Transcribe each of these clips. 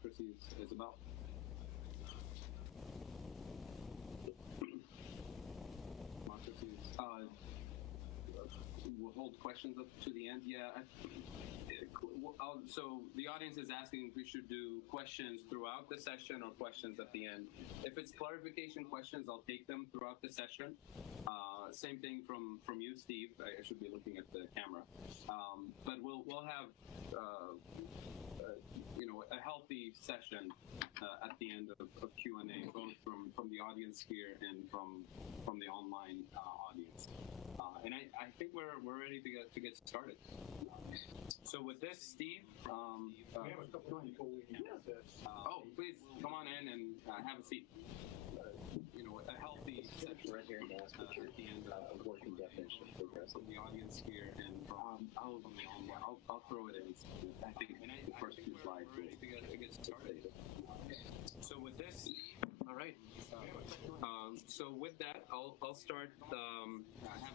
democracy is about. We'll hold questions up to the end. Yeah. So the audience is asking if we should do questions throughout the session or questions at the end. If it's clarification questions, I'll take them throughout the session. Same thing from you, Steve. I should be looking at the camera. But we'll have a healthy session at the end of Q&A, both from the audience here and from the online audience. And I think we're ready to get started. So with this, Steve, we have a couple of people we can please come on in and have a seat. A healthy session right here at the end of working definition of progress from the audience here, and I'll throw it in. I think the first few slides to get started. So with this, all right. So with that, I'll start.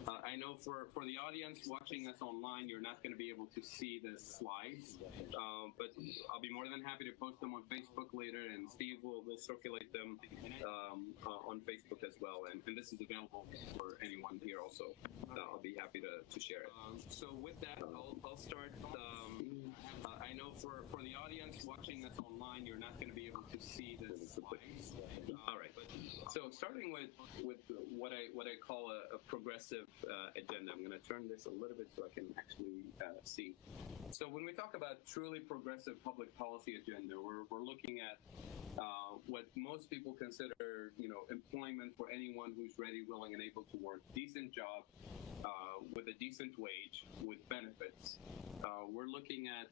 I know for the audience watching us online, you're not going to be able to see the slides, but I'll be more than happy to post them on Facebook later, and Steve will circulate them on Facebook as well. And this is available for anyone here also. I'll be happy to share it. So with that, I'll start. I know for the audience watching us online, you're not going to be able to see the slides. All right. So starting with what I call a progressive agenda, I'm going to turn this a little bit so I can actually see. So when we talk about truly progressive public policy agenda, we're looking at what most people consider, employment for anyone who's ready, willing, and able to work, decent job with a decent wage, with benefits. We're looking at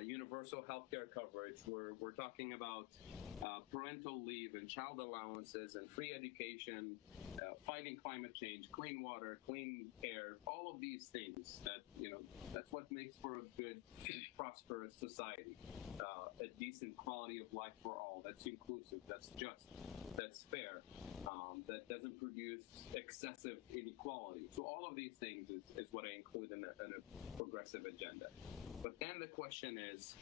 universal healthcare coverage. We're talking about parental leave and child allowances and free education, fighting climate change, clean water, clean air, all of these things that, that's what makes for a good, prosperous society. A decent quality of life for all, that's inclusive, that's just, that's fair, that doesn't produce excessive inequality. So all of these things is what I include in a progressive agenda. But then the question is,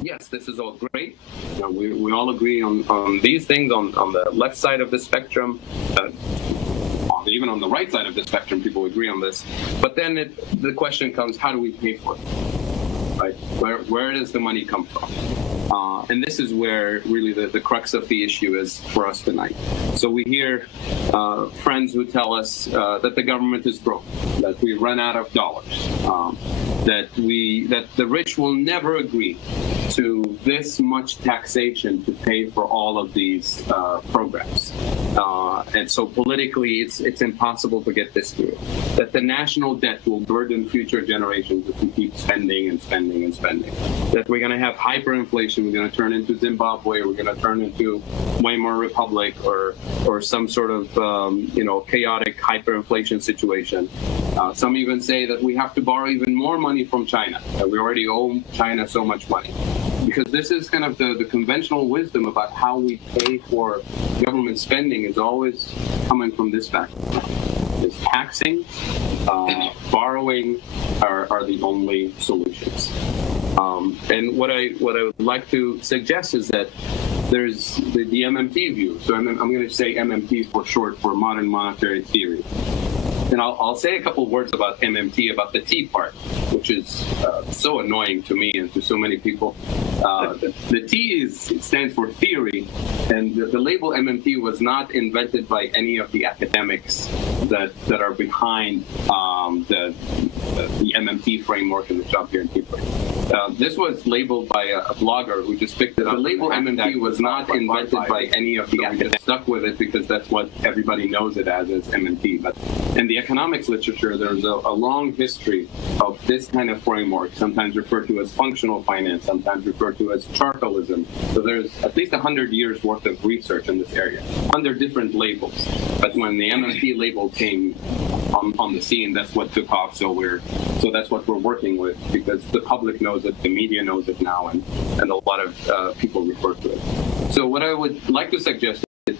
yes, this is all great. We all agree on these things on the left side of the spectrum. Even on the right side of the spectrum, people agree on this. But then the question comes, how do we pay for it? Right? Where does the money come from? And this is where really the crux of the issue is for us tonight. So we hear friends who tell us that the government is broke, that we run out of dollars, that the rich will never agree to this much taxation to pay for all of these programs. And so politically, it's impossible to get this through. That the national debt will burden future generations if we keep spending and spending and spending. That we're going to have hyperinflation. We're going to turn into Zimbabwe. We're going to turn into Weimar Republic or some sort of chaotic hyperinflation situation. Some even say that we have to borrow even more money from China. That we already owe China so much money. Because this is kind of the conventional wisdom about how we pay for government spending is always coming from this background. It's taxing, borrowing are the only solutions. And what I would like to suggest is that there's the MMT view. So I'm going to say MMT for short, for modern monetary theory. And I'll say a couple of words about MMT, about the T part, which is so annoying to me and to so many people. The T stands for theory, and the label MMT was not invented by any of the academics that are behind the MMT framework and the job guarantee framework. This was labeled by a blogger who just picked it up. The label MMT was not invented by any of the academics. Stuck with it because that's what everybody knows it as MMT. But in the economics literature, there's a long history of this kind of framework, sometimes referred to as functional finance, sometimes referred to as chartalism. So there's at least 100 years worth of research in this area under different labels. But when the MMT label came on the scene, that's what took off. So that's what we're working with, because the public knows it, the media knows it now, and a lot of people refer to it. So what I would like to suggest is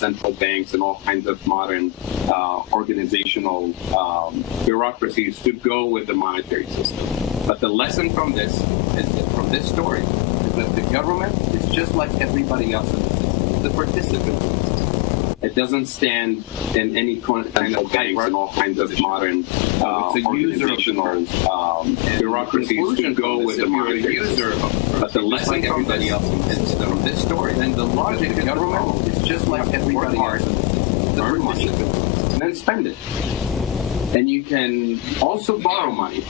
central banks and all kinds of modern organizational bureaucracies to go with the monetary system. But the lesson from this is that, from this story, is that the government is just like everybody else in the system. It's a participant in the system. It doesn't stand in any kind of banks and all kinds of modern organizational bureaucracies to go with the monetary system. But the lesson from everybody else in the system, from this story, then the logic of government is just like everybody else. Earn money and then spend it. And you can also borrow money,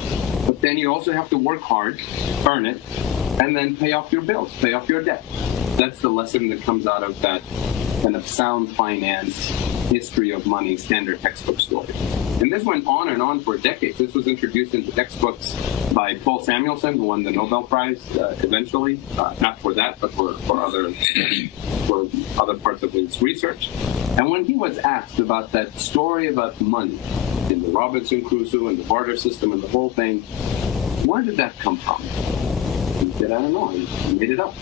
but then you also have to work hard, earn it, and then pay off your bills, pay off your debt. That's the lesson that comes out of that kind of sound finance history of money standard textbook story. And this went on and on for decades. This was introduced into textbooks by Paul Samuelson, who won the Nobel Prize eventually, not for that, but for other parts of his research. And when he was asked about that story about money in the Robinson Crusoe and the barter system and the whole thing, where did that come from? He said, I don't know, I made it up.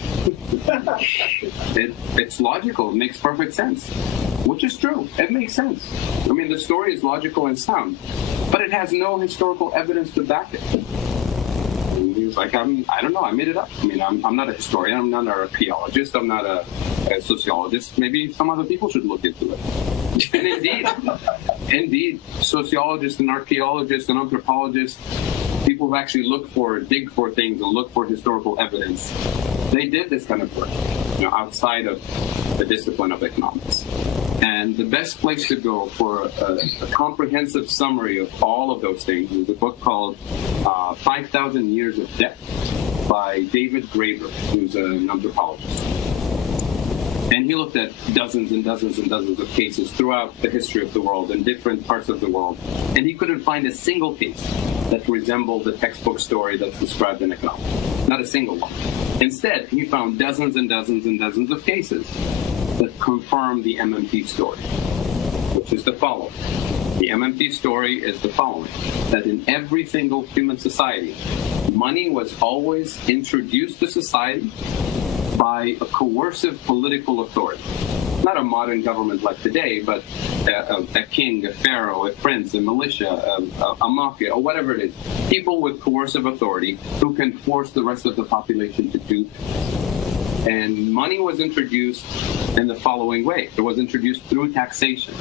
It's logical, it makes perfect sense, which is true. It makes sense. I mean, the story is logical and sound, but it has no historical evidence to back it. And he was like, I don't know, I made it up. I mean, I'm not a historian, I'm not an archaeologist, I'm not a sociologist. Maybe some other people should look into it. And indeed, sociologists and archaeologists and anthropologists, people who actually dig for things and look for historical evidence, they did this kind of work, outside of the discipline of economics. And the best place to go for a comprehensive summary of all of those things is a book called 5,000 Years of Debt by David Graeber, who's an anthropologist. And he looked at dozens and dozens and dozens of cases throughout the history of the world in different parts of the world. And he couldn't find a single case that resembled the textbook story that's described in economics. Not a single one. Instead, he found dozens and dozens and dozens of cases that confirm the MMT story, which is the following. The MMT story is the following, that in every single human society, money was always introduced to society by a coercive political authority. Not a modern government like today, but a king, a pharaoh, a prince, a militia, a mafia, or whatever it is. People with coercive authority who can force the rest of the population to do things. And money was introduced in the following way. It was introduced through taxation.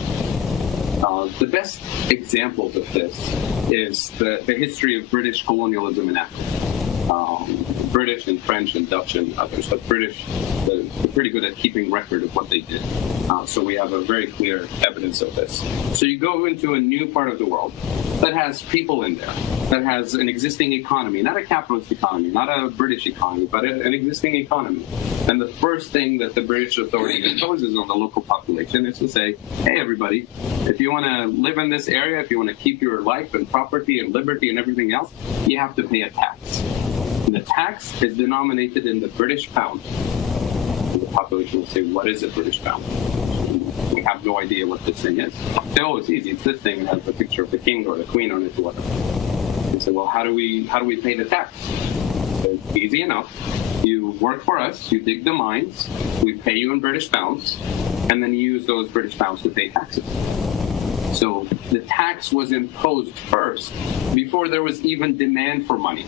The best examples of this is the history of British colonialism in Africa. British and French and Dutch and others, but British, they're pretty good at keeping record of what they did. So we have a very clear evidence of this. So you go into a new part of the world that has people in there, that has an existing economy, not a capitalist economy, not a British economy, but an existing economy. And the first thing that the British authority imposes on the local population is to say, hey, everybody, if you want to live in this area, if you want to keep your life and property and liberty and everything else, you have to pay a tax. And the tax is denominated in the British pound. And the population will say, what is a British pound? We have no idea what this thing is. They say, oh, it's easy. It's this thing that has a picture of the king or the queen on it or whatever. They say, well, how do we pay the tax? So it's easy enough. You work for us, you dig the mines, we pay you in British pounds, and then you use those British pounds to pay taxes. So the tax was imposed first before there was even demand for money.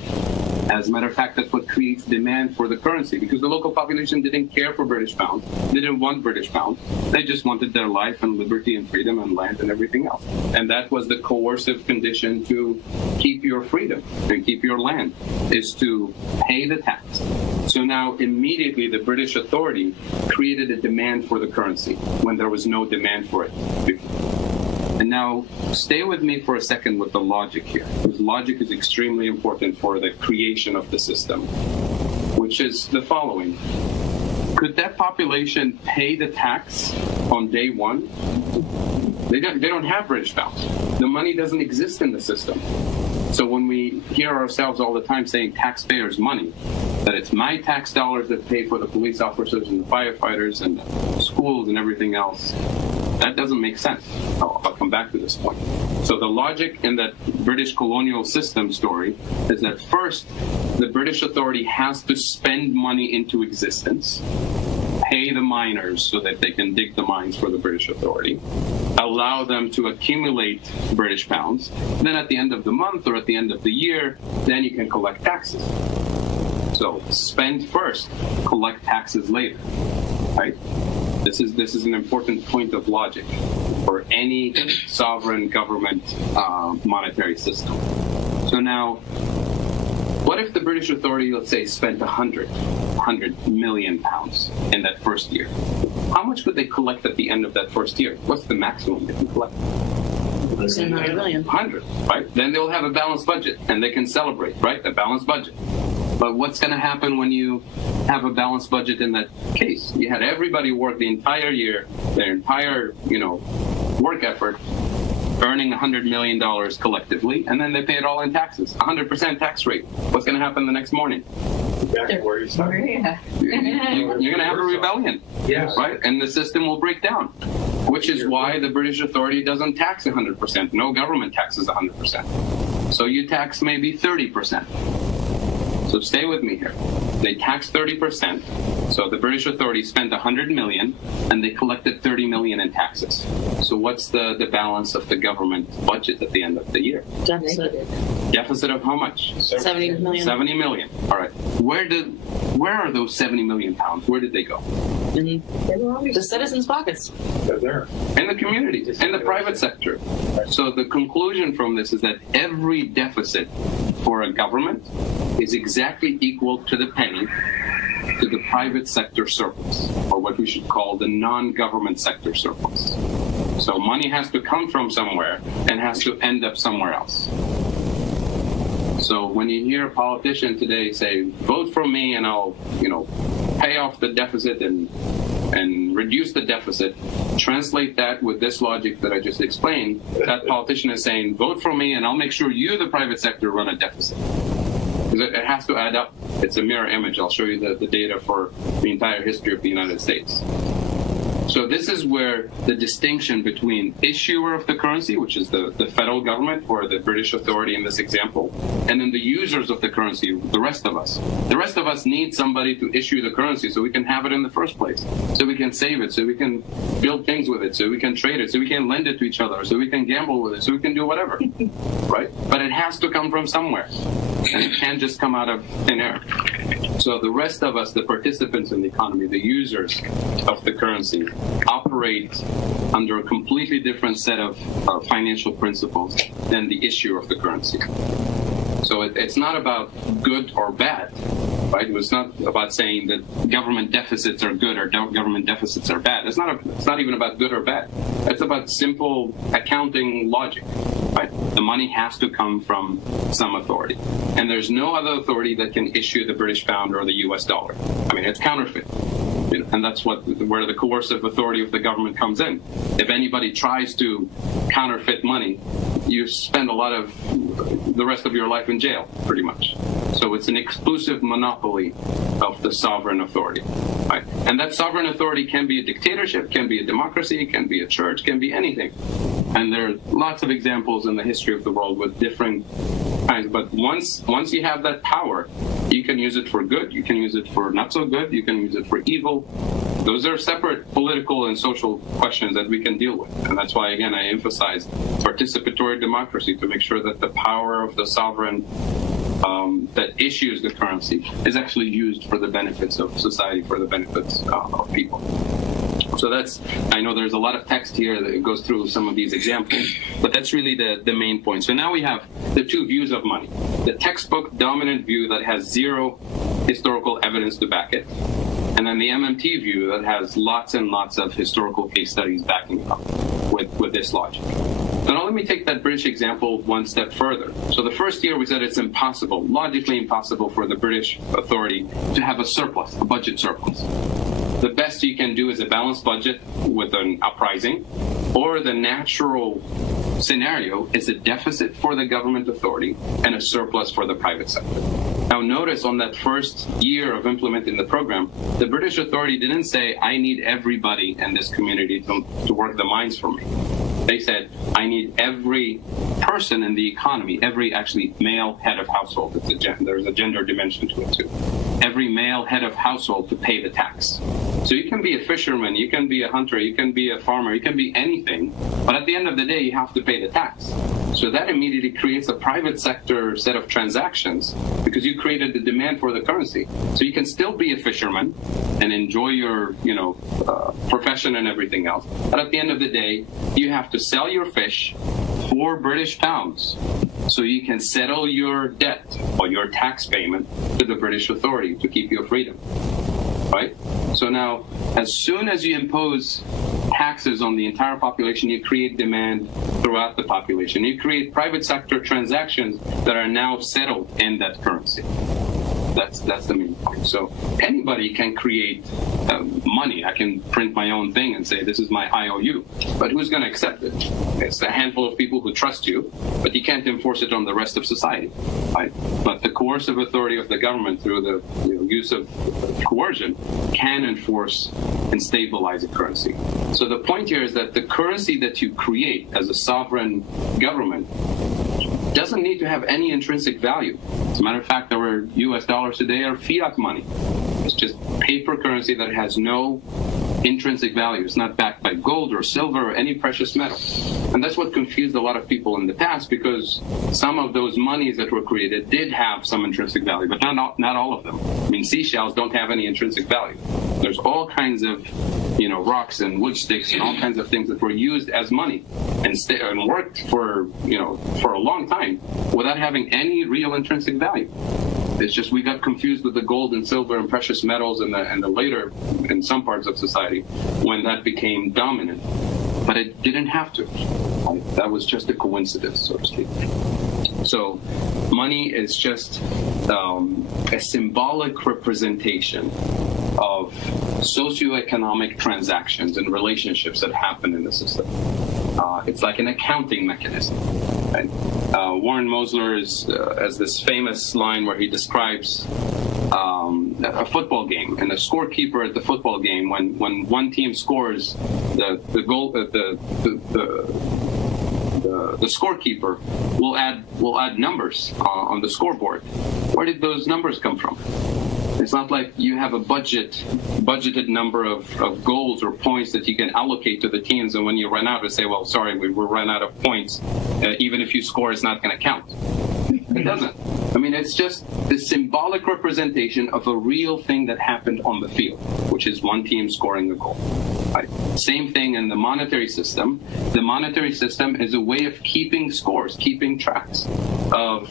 As a matter of fact, that's what creates demand for the currency, because the local population didn't care for British pounds, didn't want British pounds. They just wanted their life and liberty and freedom and land and everything else. And that was the coercive condition to keep your freedom and keep your land, is to pay the tax. So now immediately the British authority created a demand for the currency when there was no demand for it before. And now, stay with me for a second with the logic here, because logic is extremely important for the creation of the system, which is the following. Could that population pay the tax on day one? They don't have British pounds. The money doesn't exist in the system. So when we hear ourselves all the time saying taxpayers' money, that it's my tax dollars that pay for the police officers and the firefighters and the schools and everything else, that doesn't make sense. I'll come back to this point. So the logic in that British colonial system story is that first, the British authority has to spend money into existence, pay the miners so that they can dig the mines for the British Authority, allow them to accumulate British pounds, then at the end of the month or at the end of the year, then you can collect taxes. So spend first, collect taxes later, right? This is an important point of logic for any sovereign government monetary system. So now, what if the British Authority, let's say, spent 100 million pounds in that first year? How much would they collect at the end of that first year? What's the maximum they can collect? 100 million. 100, right? Then they'll have a balanced budget, and they can celebrate, right? A balanced budget. But what's going to happen when you have a balanced budget in that case? You had everybody work the entire year, their entire, work effort, earning $100 million collectively, and then they pay it all in taxes, 100% tax rate. What's going to happen the next morning? Back to where you started. You're going to have a rebellion, Yes. right? And the system will break down, which is why the British Authority doesn't tax 100%. No government taxes 100%. So you tax maybe 30%. So stay with me here. They tax 30%. So the British Authority spent 100 million, and they collected 30 million in taxes. So what's the balance of the government budget at the end of the year? Deficit. Deficit of how much? 70 million. 70 million. All right. Where are those 70 million pounds? Where did they go? In the citizens' pockets. They're there. In the community, in the private sector. So the conclusion from this is that every deficit for a government is exactly equal to the penny to the private sector surplus, or what we should call the non-government sector surplus. So money has to come from somewhere and has to end up somewhere else. So when you hear a politician today say, vote for me and I'll, pay off the deficit and reduce the deficit, translate that with this logic that I just explained, that politician is saying, vote for me and I'll make sure you, the private sector, run a deficit. Because it has to add up. It's a mirror image. I'll show you the data for the entire history of the United States. So this is where the distinction between issuer of the currency, which is the federal government or the British Authority in this example, and then the users of the currency, the rest of us. The rest of us need somebody to issue the currency so we can have it in the first place, so we can save it, so we can build things with it, so we can trade it, so we can lend it to each other, so we can gamble with it, so we can do whatever, right? But it has to come from somewhere, and it can't just come out of thin air. So the rest of us, the participants in the economy, the users of the currency, operate under a completely different set of financial principles than the issuer of the currency. So it's not about good or bad, right? It's not about saying that government deficits are good or government deficits are bad. It's not even about good or bad. It's about simple accounting logic, right? The money has to come from some authority. And there's no other authority that can issue the British pound or the US dollar. I mean, it's counterfeit. And that's where the coercive authority of the government comes in. If anybody tries to counterfeit money, you spend a lot of the rest of your life in jail, pretty much. So it's an exclusive monopoly of the sovereign authority, right? And that sovereign authority can be a dictatorship, can be a democracy, can be a church, can be anything. And there are lots of examples in the history of the world with different kinds. But once you have that power, you can use it for good, you can use it for not so good, you can use it for evil. Those are separate political and social questions that we can deal with. And that's why, again, I emphasize participatory democracy to make sure that the power of the sovereign that issues the currency is actually used for the benefits of society, for the benefits of people. So I know there's a lot of text here that goes through some of these examples, but that's really the main point. So now we have the two views of money. The textbook dominant view that has zero historical evidence to back it, and then the MMT view that has lots and lots of historical case studies backing it up with this logic. Now let me take that British example one step further. So the first year we said it's impossible, logically impossible for the British Authority to have a surplus, a budget surplus. The best you can do is a balanced budget with an uprising, or the natural scenario is a deficit for the government authority and a surplus for the private sector. Now notice on that first year of implementing the program, the British Authority didn't say, I need everybody in this community to work the mines for me. They said, I need every person in the economy, every actually male head of household, there's a gender dimension to it too, every male head of household to pay the tax. So you can be a fisherman, you can be a hunter, you can be a farmer, you can be anything, but at the end of the day, you have to pay the tax. So that immediately creates a private sector set of transactions because you created the demand for the currency. So you can still be a fisherman and enjoy your, profession and everything else. But at the end of the day, you have to sell your fish for British pounds so you can settle your debt or your tax payment to the British authority to keep your freedom. Right? So now, as soon as you impose taxes on the entire population, you create demand throughout the population. You create private sector transactions that are now settled in that currency. That's the main point. So anybody can create money. I can print my own thing and say, this is my IOU. But who's going to accept it? It's a handful of people who trust you, but you can't enforce it on the rest of society. Right? But the coercive authority of the government through the use of coercion can enforce and stabilize a currency. So the point here is that the currency that you create as a sovereign government doesn't need to have any intrinsic value. As a matter of fact, our US dollars today are fiat money. It's just paper currency that has no intrinsic value. It's not backed by gold or silver or any precious metal. And that's what confused a lot of people in the past, because some of those monies that were created did have some intrinsic value, but not all of them. I mean, seashells don't have any intrinsic value. There's all kinds of rocks and wood sticks and all kinds of things that were used as money and worked for a long time without having any real intrinsic value. It's just we got confused with the gold and silver and precious metals and the later in some parts of society when that became dominant. But it didn't have to. That was just a coincidence, so to speak. So money is just a symbolic representation of socioeconomic transactions and relationships that happen in the system. It's like an accounting mechanism. Right? Warren Mosler has this famous line where he describes a football game, and the scorekeeper at the football game, when one team scores, the scorekeeper will add numbers on the scoreboard. Where did those numbers come from? It's not like you have a budgeted number of goals or points that you can allocate to the teams, and when you run out, you say, well, sorry, we run out of points. Even if you score, it's not going to count. It doesn't. I mean, it's just the symbolic representation of a real thing that happened on the field, which is one team scoring a goal. Right? Same thing in the monetary system. The monetary system is a way of keeping scores, keeping tracks of,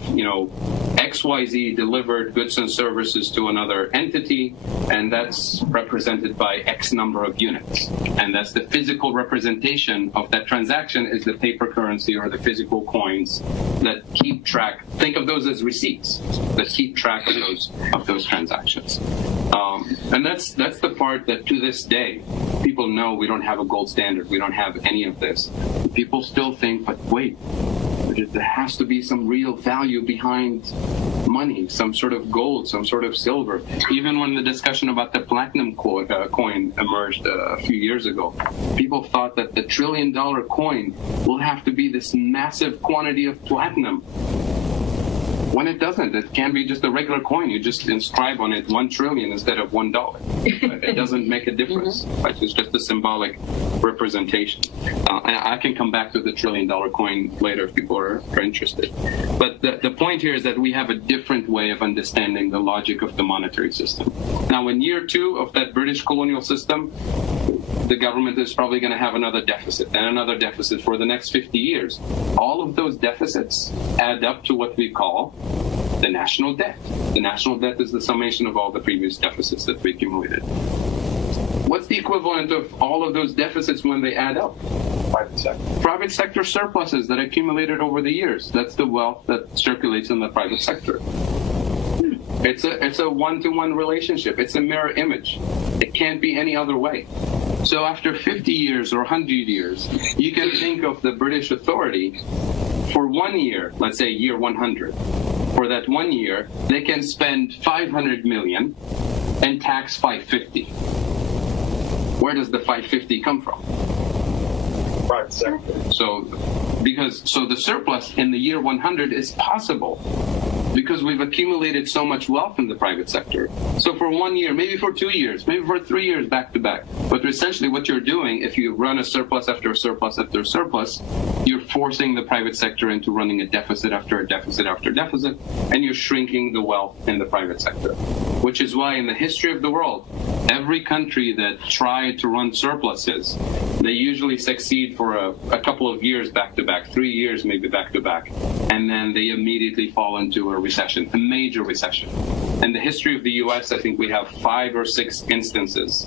XYZ delivered goods and services to another entity, and that's represented by X number of units. And that's the physical representation of that transaction is the paper currency or the physical coins that keep track. Think of those as receipts that keep track of those transactions. And that's the part that to this day, people know we don't have a gold standard. We don't have any of this. People still think, but wait, there has to be some real value behind money, some sort of gold, some sort of silver. Even when the discussion about the platinum coin emerged a few years ago, people thought that the $1 trillion coin will have to be this massive quantity of platinum. When it doesn't, it can be just a regular coin. You just inscribe on it 1 trillion instead of $1. It doesn't make a difference. Right? It's just a symbolic representation. And I can come back to the $1 trillion coin later if people are interested. But the point here is that we have a different way of understanding the logic of the monetary system. Now, in year 2 of that British colonial system, the government is probably going to have another deficit and another deficit for the next 50 years. All of those deficits add up to what we call the national debt. The national debt is the summation of all the previous deficits that we accumulated. What's the equivalent of all of those deficits when they add up? Private sector. Private sector surpluses that accumulated over the years. That's the wealth that circulates in the private sector. It's a one-to-one relationship. It's a mirror image. It can't be any other way. So after 50 years or 100 years, you can think of the British authority for 1 year, let's say year 100. For that 1 year, they can spend 500 million and tax 550. Where does the 550 come from? Private sector. So the surplus in the year 100 is possible because we've accumulated so much wealth in the private sector. So for 1 year, maybe for 2 years, maybe for 3 years back to back. But essentially what you're doing, if you run a surplus after a surplus after a surplus, you're forcing the private sector into running a deficit after a deficit after deficit, and you're shrinking the wealth in the private sector. Which is why in the history of the world, every country that tried to run surpluses, they usually succeed for a couple of years back to back, 3 years maybe back to back, and then they immediately fall into a recession, a major recession. In the history of the US, I think we have 5 or 6 instances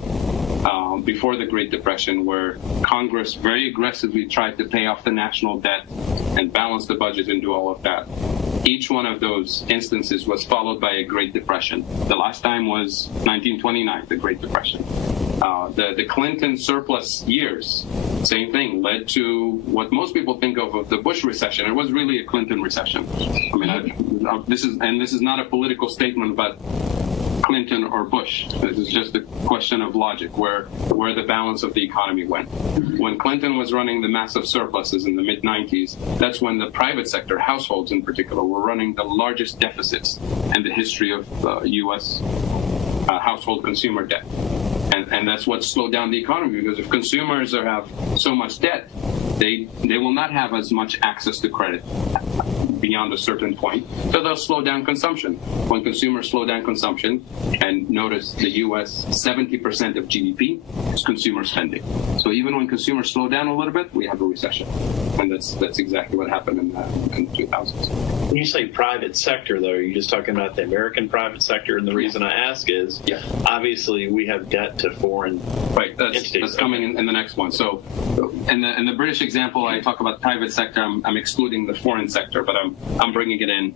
before the Great Depression where Congress very aggressively tried to pay off the national debt and balance the budget and do all of that. Each one of those instances was followed by a Great Depression. The last time was 1929, the Great Depression. The Clinton surplus years, same thing, led to what most people think of the Bush recession. It was really a Clinton recession. I mean, this is not a political statement, but Clinton or Bush. This is just a question of logic, where the balance of the economy went. When Clinton was running the massive surpluses in the mid-90s, that's when the private sector, households in particular, were running the largest deficits in the history of U.S. Household consumer debt. And that's what slowed down the economy, because if consumers have so much debt, they will not have as much access to credit beyond a certain point, so they'll slow down consumption. When consumers slow down consumption, and notice the U.S. 70% of GDP is consumer spending. So even when consumers slow down a little bit, we have a recession, and that's exactly what happened in the 2000s. When you say private sector, though, are you just talking about the American private sector? And the reason I ask is, obviously, we have debt to foreign entities. That's coming in the next one. So in the British example, I talk about private sector. I'm excluding the foreign sector, but I'm bringing it in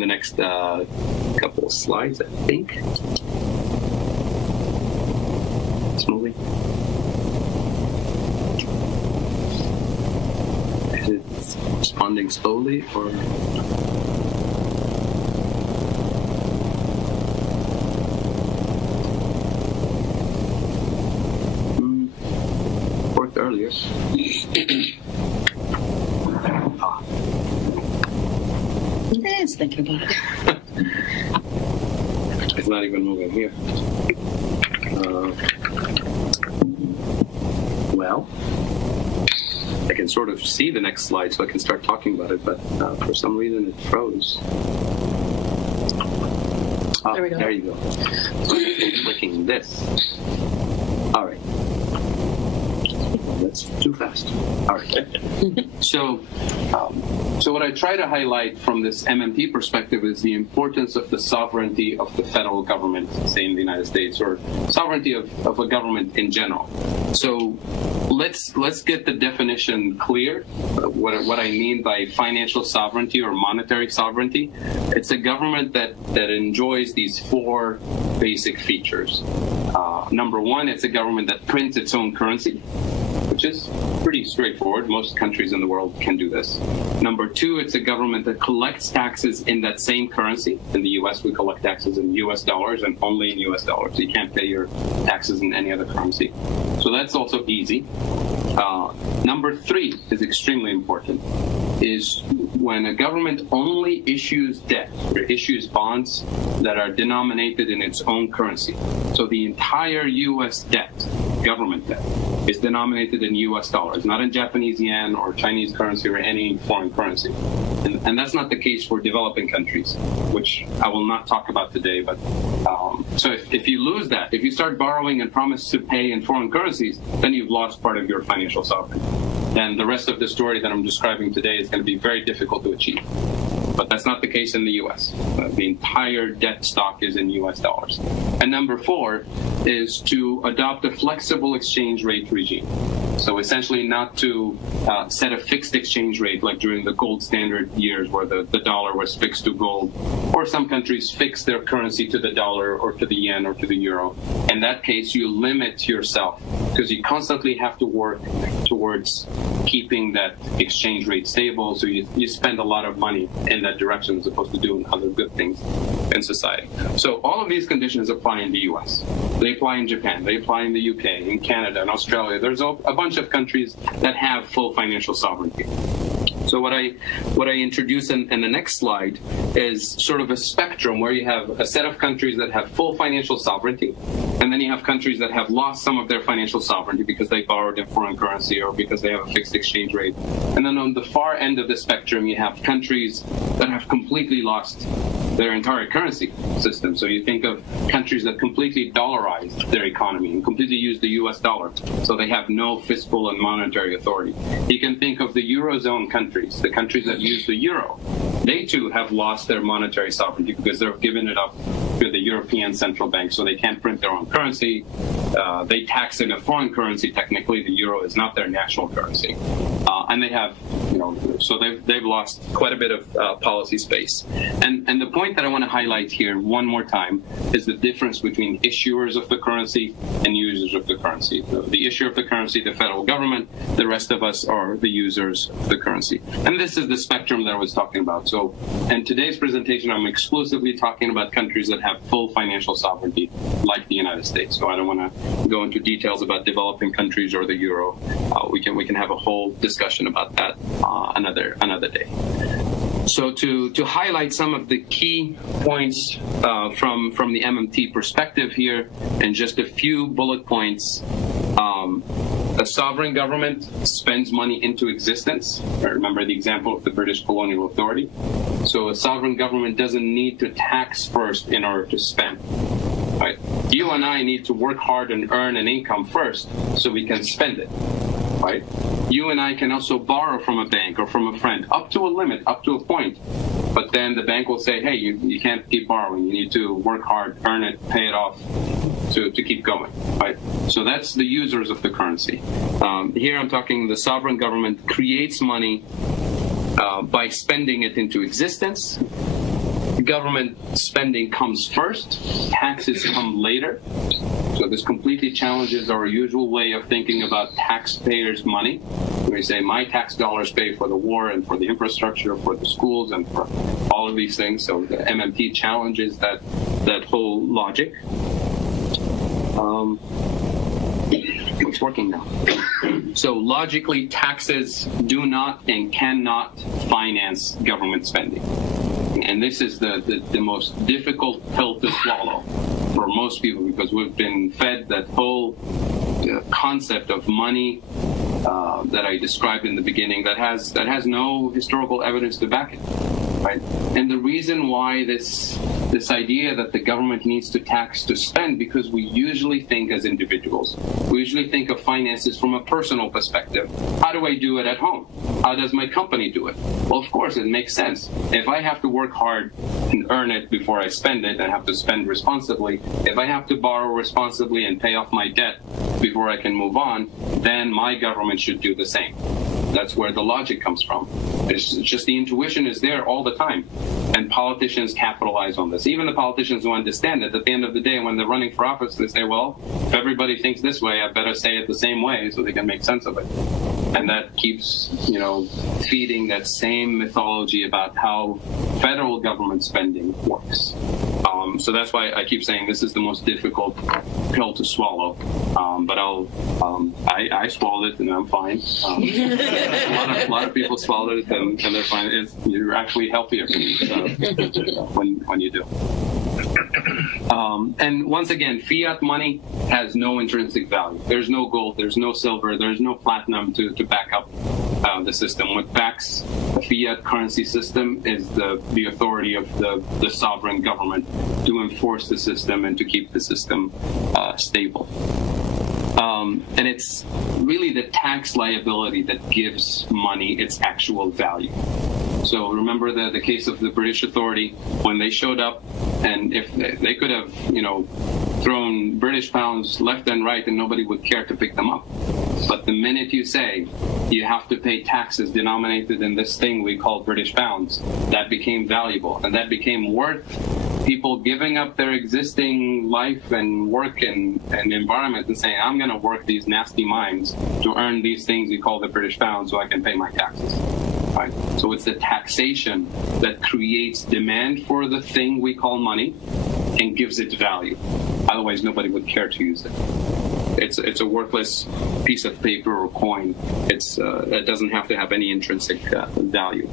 the next couple of slides, I think. It's moving. Is it responding slowly or? Worked earlier. It's thinking about it. It's not even moving here. Well, I can sort of see the next slide, so I can start talking about it, but for some reason it froze. There we go. There you go. So I'm clicking this. All right. That's too fast. All right. So what I try to highlight from this MMT perspective is the importance of the sovereignty of the federal government, say in the United States, or sovereignty of a government in general. So let's get the definition clear. What I mean by financial sovereignty or monetary sovereignty. It's a government that enjoys these 4 basic features. Number 1, it's a government that prints its own currency, which is pretty straightforward. Most countries in the world can do this. Number 2, it's a government that collects taxes in that same currency. In the U.S., we collect taxes in U.S. dollars and only in U.S. dollars. You can't pay your taxes in any other currency. So that's also easy. Number 3 is extremely important, is when a government only issues debt or issues bonds that are denominated in its own currency. So the entire U.S. debt, government debt, is denominated in U.S. dollars, not in Japanese yen or Chinese currency or any foreign currency. And that's not the case for developing countries, which I will not talk about today. But so if you lose that, if you start borrowing and promise to pay in foreign currencies, then you've lost part of your financial sovereignty. Then the rest of the story that I'm describing today is going to be very difficult to achieve. But that's not the case in the U.S. The entire debt stock is in U.S. dollars. And number 4 is to adopt a flexible exchange rate regime. So essentially not to set a fixed exchange rate like during the gold standard years where the dollar was fixed to gold, or some countries fix their currency to the dollar or to the yen or to the euro. In that case, you limit yourself because you constantly have to work towards keeping that exchange rate stable. So you spend a lot of money in that direction as opposed to doing other good things in society. So all of these conditions apply in the U.S. The They apply in Japan. They apply in the UK, in Canada, and Australia. There's a bunch of countries that have full financial sovereignty. So what I introduce in the next slide is sort of a spectrum where you have a set of countries that have full financial sovereignty, and then you have countries that have lost some of their financial sovereignty because they borrowed in foreign currency or because they have a fixed exchange rate. And then on the far end of the spectrum, you have countries that have completely lost their entire currency system. So you think of countries that completely dollarized their economy and completely use the US dollar. So they have no fiscal and monetary authority. You can think of the Eurozone countries, the countries that use the euro. They too have lost their monetary sovereignty because they've given it up to the European Central Bank, so they can't print their own currency. They tax in a foreign currency. Technically, the euro is not their national currency. And they have, so they've lost quite a bit of policy space. And the point that I want to highlight here one more time is the difference between issuers of the currency and users of the currency. The issuer of the currency, the federal government, the rest of us are the users of the currency. And this is the spectrum that I was talking about. So in today's presentation, I'm exclusively talking about countries that have full financial sovereignty, like the United States. So I don't want to go into details about developing countries or the euro. We can have a whole discussion about that another day. So to highlight some of the key points from the MMT perspective here, and just a few bullet points. A sovereign government spends money into existence. Remember the example of the British colonial authority. So a sovereign government doesn't need to tax first in order to spend. Right? You and I need to work hard and earn an income first so we can spend it. Right? You and I can also borrow from a bank or from a friend up to a limit, up to a point. But then the bank will say, hey, you can't keep borrowing. You need to work hard, earn it, pay it off to keep going. Right? So that's the users of the currency. Here I'm talking the sovereign government creates money by spending it into existence. Government spending comes first, taxes come later. So this completely challenges our usual way of thinking about taxpayers' money. We say my tax dollars pay for the war and for the infrastructure, for the schools, and for all of these things. So the MMT challenges that whole logic. It's working now. So logically, taxes do not and cannot finance government spending. And this is the most difficult pill to swallow for most people, because we've been fed that whole concept of money that I described in the beginning that has no historical evidence to back it. Right? And the reason why this idea that the government needs to tax to spend, because we usually think as individuals. We usually think of finances from a personal perspective. How do I do it at home? How does my company do it? Well, of course, it makes sense. If I have to work hard and earn it before I spend it, and have to spend responsibly, if I have to borrow responsibly and pay off my debt before I can move on, then my government should do the same. That's where the logic comes from. It's just the intuition is there all the time. And politicians capitalize on this. Even the politicians who understand it, at the end of the day, when they're running for office, they say, well, if everybody thinks this way, I better say it the same way so they can make sense of it. And that keeps, feeding that same mythology about how federal government spending works. So that's why I keep saying this is the most difficult pill to swallow. But I swallowed it and I'm fine. A lot of people swallowed it and they're fine. You're actually healthier when you do. And once again, fiat money has no intrinsic value. There's no gold, there's no silver, there's no platinum to back up the system. What backs a fiat currency system is the authority of the sovereign government to enforce the system and to keep the system stable. And it's really the tax liability that gives money its actual value. So remember the case of the British authority when they showed up, and if they could have, thrown British pounds left and right and nobody would care to pick them up. But the minute you say you have to pay taxes denominated in this thing we call British pounds, that became valuable and that became worth people giving up their existing life and work and environment and saying, I'm going to work these nasty mines to earn these things we call the British pound so I can pay my taxes. Right? So it's the taxation that creates demand for the thing we call money, and gives it value. Otherwise, nobody would care to use it. It's a worthless piece of paper or coin. It doesn't have to have any intrinsic value.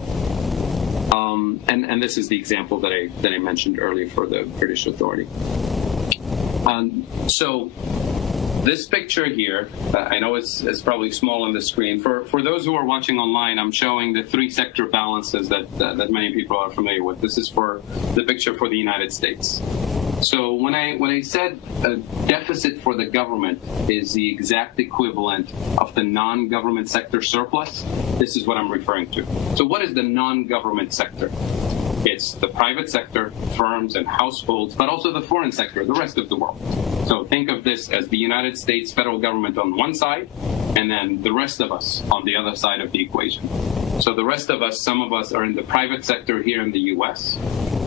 And this is the example that I mentioned earlier for the British Authority. So this picture here, I know it's probably small on the screen. For those who are watching online, I'm showing the 3 sector balances that many people are familiar with. This is for the picture for the United States. So when I said a deficit for the government is the exact equivalent of the non-government sector surplus, this is what I'm referring to. So what is the non-government sector? It's the private sector, firms and households, but also the foreign sector, the rest of the world. So think of this as the United States federal government on one side, and then the rest of us on the other side of the equation. So the rest of us, some of us are in the private sector here in the US,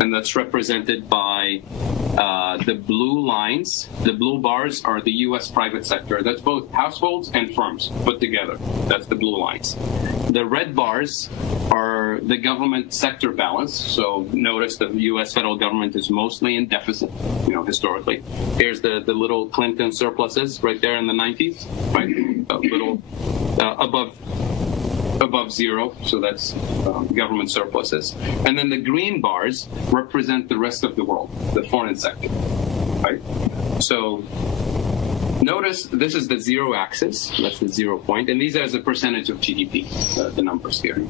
and that's represented by the blue lines. The blue bars are the US private sector. That's both households and firms put together. That's the blue lines. The red bars are the government sector balance. So notice the US federal government is mostly in deficit, historically. Here's the little Clinton surpluses right there in the 90s, right? A little above zero, so that's government surpluses. And then the green bars represent the rest of the world, the foreign sector, right? So notice this is the zero axis, that's the 0 point, and these are as a percentage of GDP, the numbers here.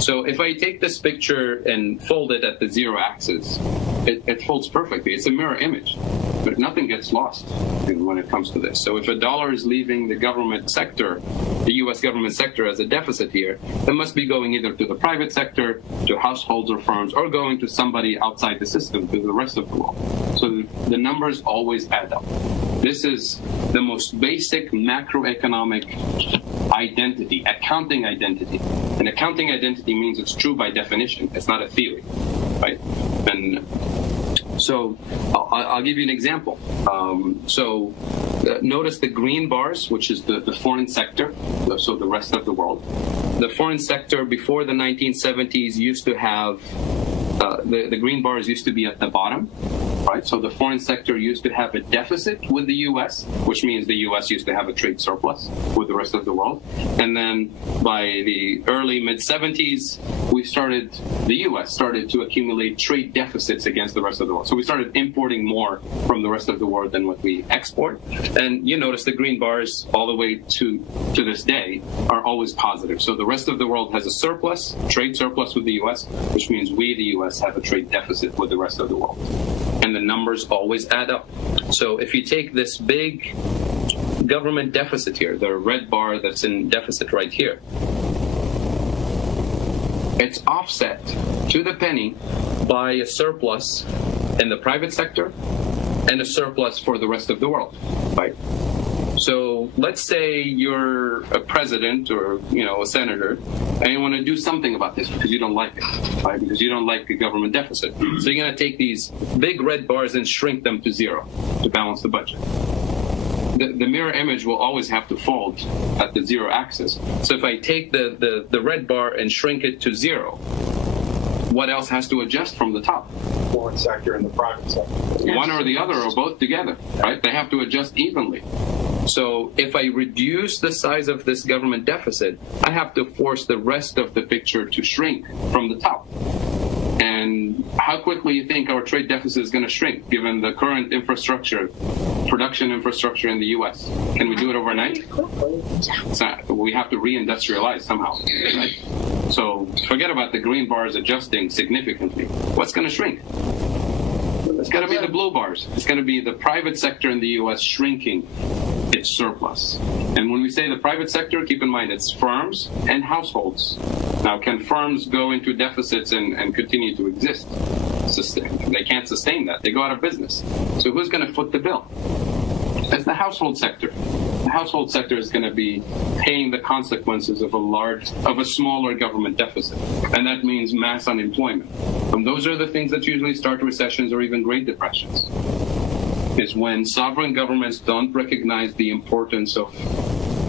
So if I take this picture and fold it at the 0 axis, it folds perfectly. It's a mirror image, but nothing gets lost when it comes to this. So if $1 is leaving the government sector, the US government sector as a deficit here, it must be going either to the private sector, to households or firms, or going to somebody outside the system, to the rest of the world. So the numbers always add up. This is the most basic macroeconomic identity, accounting identity. And accounting identity means it's true by definition. It's not a theory, right? And so I'll give you an example. Notice the green bars, which is the foreign sector, so the rest of the world. The foreign sector before the 1970s used to have, the green bars used to be at the bottom, right? So the foreign sector used to have a deficit with the US, which means the US used to have a trade surplus with the rest of the world. And then by the early mid-70s, the US started to accumulate trade deficits against the rest of the world. So we started importing more from the rest of the world than what we export. And you notice the green bars all the way to this day are always positive. So the rest of the world has a surplus, trade surplus with the US, which means we, the US, have a trade deficit with the rest of the world. And the numbers always add up. So if you take this big government deficit here, the red bar that's in deficit right here, it's offset to the penny by a surplus in the private sector and a surplus for the rest of the world, right? So let's say you're a president or a senator, and you want to do something about this because you don't like it, right? Because you don't like the government deficit. So you're going to take these big red bars and shrink them to 0 to balance the budget. The mirror image will always have to fold at the 0 axis. So if I take the red bar and shrink it to 0, what else has to adjust from the top? Foreign sector and the private sector. One or the other, or both together, right? They have to adjust evenly. So if I reduce the size of this government deficit, I have to force the rest of the picture to shrink from the top. And how quickly you think our trade deficit is going to shrink, given the current infrastructure, production infrastructure in the U.S.? Can we do it overnight? It's not. We have to reindustrialize somehow, right? So forget about the green bars adjusting significantly. What's going to shrink? It's going to be the blue bars. It's going to be the private sector in the U.S. shrinking its surplus. And when we say the private sector, keep in mind it's firms and households. Now, can firms go into deficits and continue to exist? They can't sustain that. They go out of business. So who's going to foot the bill? It's the household sector. The household sector is going to be paying the consequences of a smaller government deficit. And that means mass unemployment. And those are the things that usually start recessions or even Great Depressions, is when sovereign governments don't recognize the importance of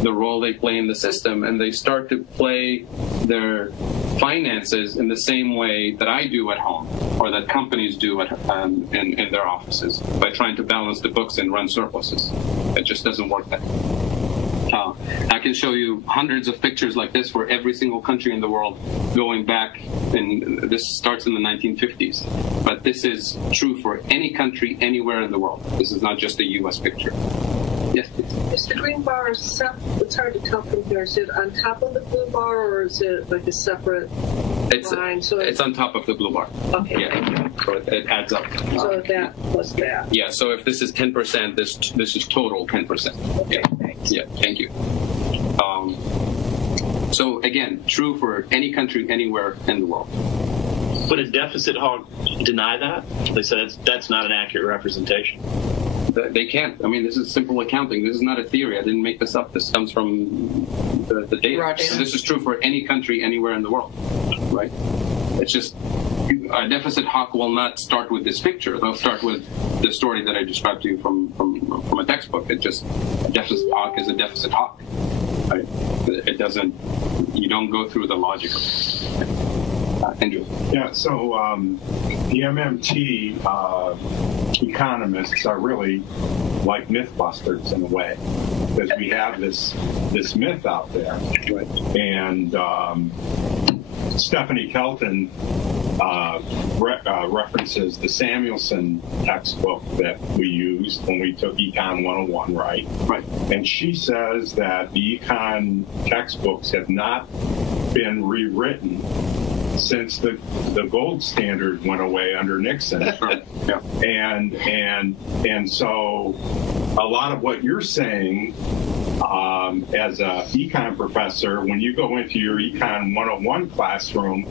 the role they play in the system, and they start to play their finances in the same way that I do at home, or that companies do in their offices, by trying to balance the books and run surpluses. It just doesn't work that way. I can show you hundreds of pictures like this for every single country in the world, going back, and this starts in the 1950s. But this is true for any country anywhere in the world. This is not just a U.S. picture. Yes, please. Is the green bar, it's hard to tell from here, is it on top of the blue bar, or is it like a separate line? So it's on top of the blue bar. Okay. Yeah, so it adds up. So that plus that. Yeah, so if this is 10%, this is total 10%. Okay, yeah. thanks. Yeah, thank you. So again, true for any country anywhere in the world. But a deficit hawk deny that? They said that's not an accurate representation. They can't. I mean, this is simple accounting. This is not a theory. I didn't make this up. This comes from the data. Raw data. So this is true for any country anywhere in the world, right? It's just a deficit hawk will not start with this picture. They'll start with the story that I described to you from a textbook. It just, a deficit hawk is a deficit hawk. Right? It doesn't. You don't go through the logic of it. Andrew. Yeah, so the MMT economists are really like Mythbusters in a way, because we have this myth out there. Right. And Stephanie Kelton references the Samuelson textbook that we used when we took Econ 101, right? Right. And she says that the econ textbooks have not been rewritten since the gold standard went away under Nixon. Yeah. And so a lot of what you're saying as a econ professor, when you go into your Econ 101 classroom,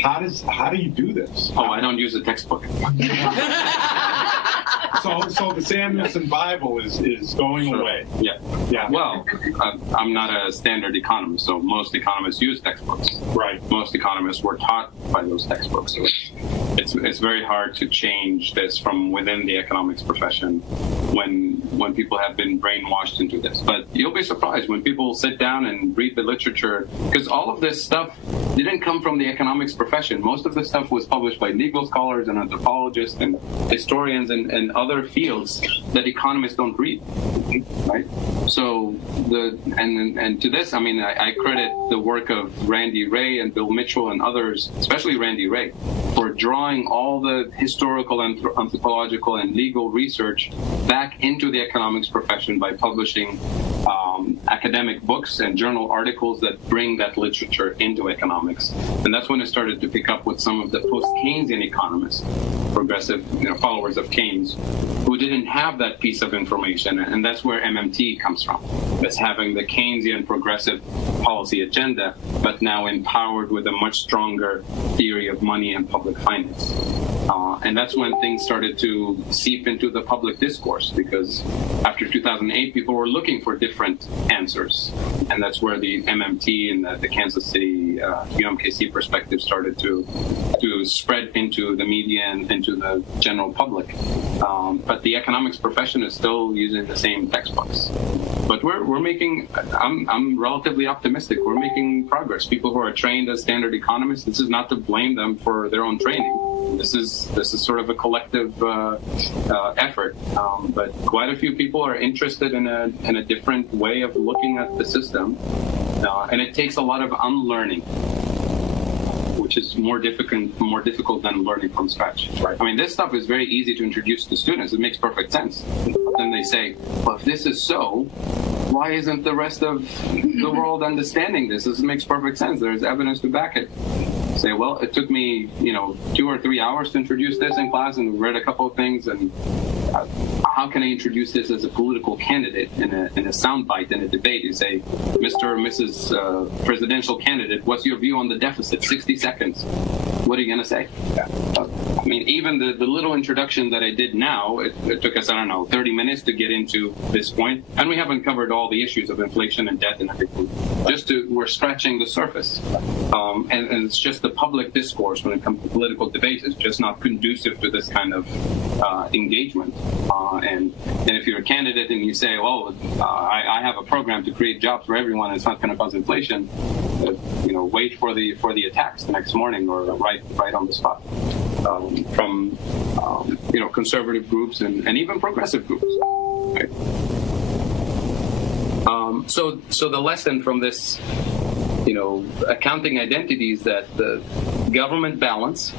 how do you do this? Oh, I don't use a textbook. So the Samuelson Bible is going away. Yeah. Yeah. Well, I'm not a standard economist, so most economists use textbooks. Right. Most economists were taught by those textbooks. So it's very hard to change this from within the economics profession when people have been brainwashed into this. But you'll be surprised when people sit down and read the literature, because all of this stuff didn't come from the economics profession. Most of the stuff was published by legal scholars and anthropologists and historians and other fields that economists don't read, right? So and to this, I mean, I credit the work of Randy Ray and Bill Mitchell and others, especially Randy Ray, for drawing all the historical, anthropological, and legal research back into the economics profession by publishing academic books and journal articles that bring that literature into economics. And that's when it started to pick up with some of the post-Keynesian economists, progressive followers of Keynes, who didn't have that piece of information. And that's where MMT comes from. That's having the Keynesian progressive policy agenda, but now empowered with a much stronger theory of money and public finance. And that's when things started to seep into the public discourse, because after 2008, people were looking for different answers. And that's where the MMT and the Kansas City UMKC perspective started to spread into the media and into the general public. But the economics profession is still using the same textbooks. But we're making, I'm relatively optimistic. We're making progress. People who are trained as standard economists, this is not to blame them for their own training. This is sort of a collective effort, but quite a few people are interested in a different way of looking at the system, and it takes a lot of unlearning, which is more difficult than learning from scratch. Right. I mean, this stuff is very easy to introduce to students. It makes perfect sense. But then they say, well, if this is so, why isn't the rest of the world understanding this? This makes perfect sense. There's evidence to back it. Say, well, it took me, 2 or 3 hours to introduce this in class, and read a couple of things, and how can I introduce this as a political candidate in a soundbite in a debate? You say, Mr. or Mrs. Presidential candidate, what's your view on the deficit? 60 seconds. What are you going to say? I mean, even the little introduction that I did now, it took us, I don't know, 30 minutes to get into this point, and we haven't covered all the issues of inflation and debt and everything. We're scratching the surface, and it's just the public discourse when it comes to political debates is just not conducive to this kind of engagement. And if you're a candidate and you say, well, I have a program to create jobs for everyone, and it's not going to cause inflation, wait for the attacks the next morning or right on the spot from conservative groups and even progressive groups. Right? So the lesson from this, accounting identities that the government balance,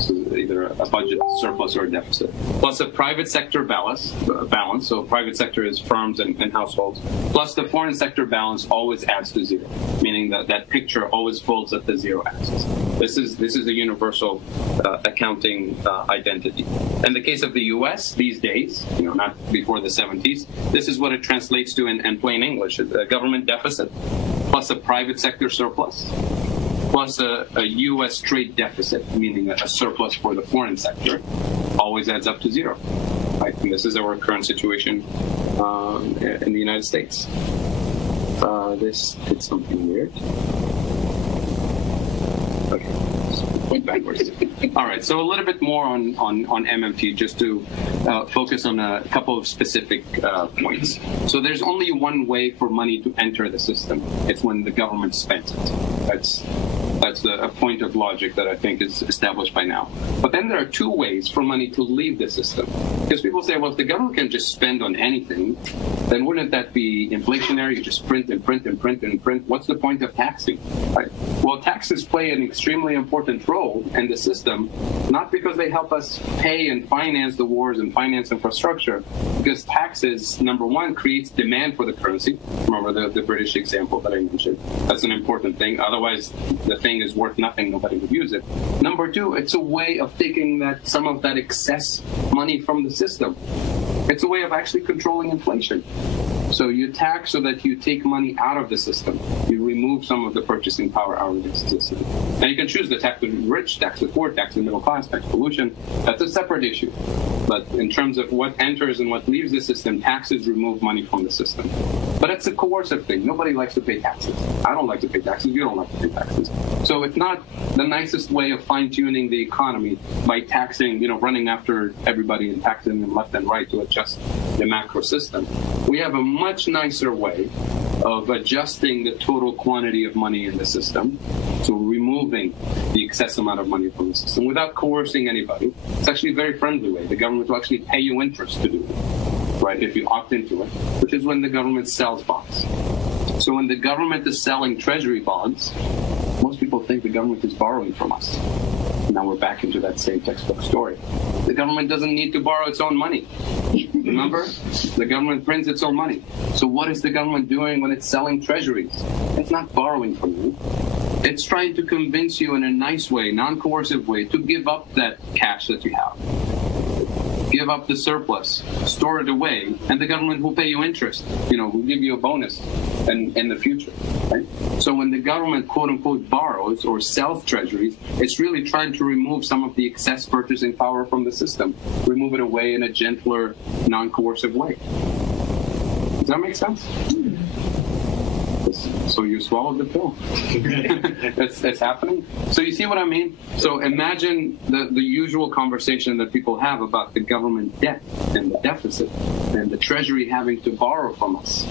so either a budget surplus or a deficit, plus a private sector balance, so private sector is firms and households, plus the foreign sector balance always adds to zero, meaning that picture always folds at the zero axis. This is a universal accounting identity. In the case of the U.S. these days, not before the 70s, this is what it translates to in plain English: a government deficit plus a private sector surplus plus a U.S. trade deficit, meaning a surplus for the foreign sector, always adds up to zero. Right? And this is our current situation in the United States. This did something weird. Okay, went backwards. All right, so a little bit more on MMT, just to focus on a couple of specific points. So there's only one way for money to enter the system. It's when the government spends it. That's a point of logic that I think is established by now. But then there are two ways for money to leave the system. Because people say, well, if the government can just spend on anything, then wouldn't that be inflationary? You just print and print and print and print. What's the point of taxing? Right? Well, taxes play an extremely important role in the system, not because they help us pay and finance the wars and finance infrastructure, because taxes, number one, creates demand for the currency. Remember the British example that I mentioned. That's an important thing. Otherwise, the thing is worth nothing, nobody would use it. Number two, it's a way of taking some of that excess money from the system. It's a way of actually controlling inflation. So you tax so that you take money out of the system. You remove some of the purchasing power out of the system. Now you can choose to tax the rich, tax the poor, tax the middle class, tax pollution. That's a separate issue. But in terms of what enters and what leaves the system, taxes remove money from the system. But it's a coercive thing. Nobody likes to pay taxes. I don't like to pay taxes. You don't like to pay taxes. So it's not the nicest way of fine-tuning the economy by taxing, running after everybody and taxing them left and right to adjust the macro system. We have a much nicer way of adjusting the total quantity of money in the system, so removing the excess amount of money from the system without coercing anybody. It's actually a very friendly way. The government will actually pay you interest to do it, right, if you opt into it, which is when the government sells bonds. So when the government is selling treasury bonds, most people think the government is borrowing from us. Now we're back into that same textbook story. The government doesn't need to borrow its own money. Remember? The government prints its own money. So what is the government doing when it's selling treasuries? It's not borrowing from you. It's trying to convince you in a nice way, non-coercive way, to give up that cash that you have. Give up the surplus, store it away, and the government will pay you interest. Will give you a bonus in the future. Right? So when the government, quote unquote, borrows or sells treasuries, it's really trying to remove some of the excess purchasing power from the system, remove it away in a gentler, non-coercive way. Does that make sense? So you swallowed the pill. It's happening. So you see what I mean? So imagine the usual conversation that people have about the government debt and the deficit and the Treasury having to borrow from us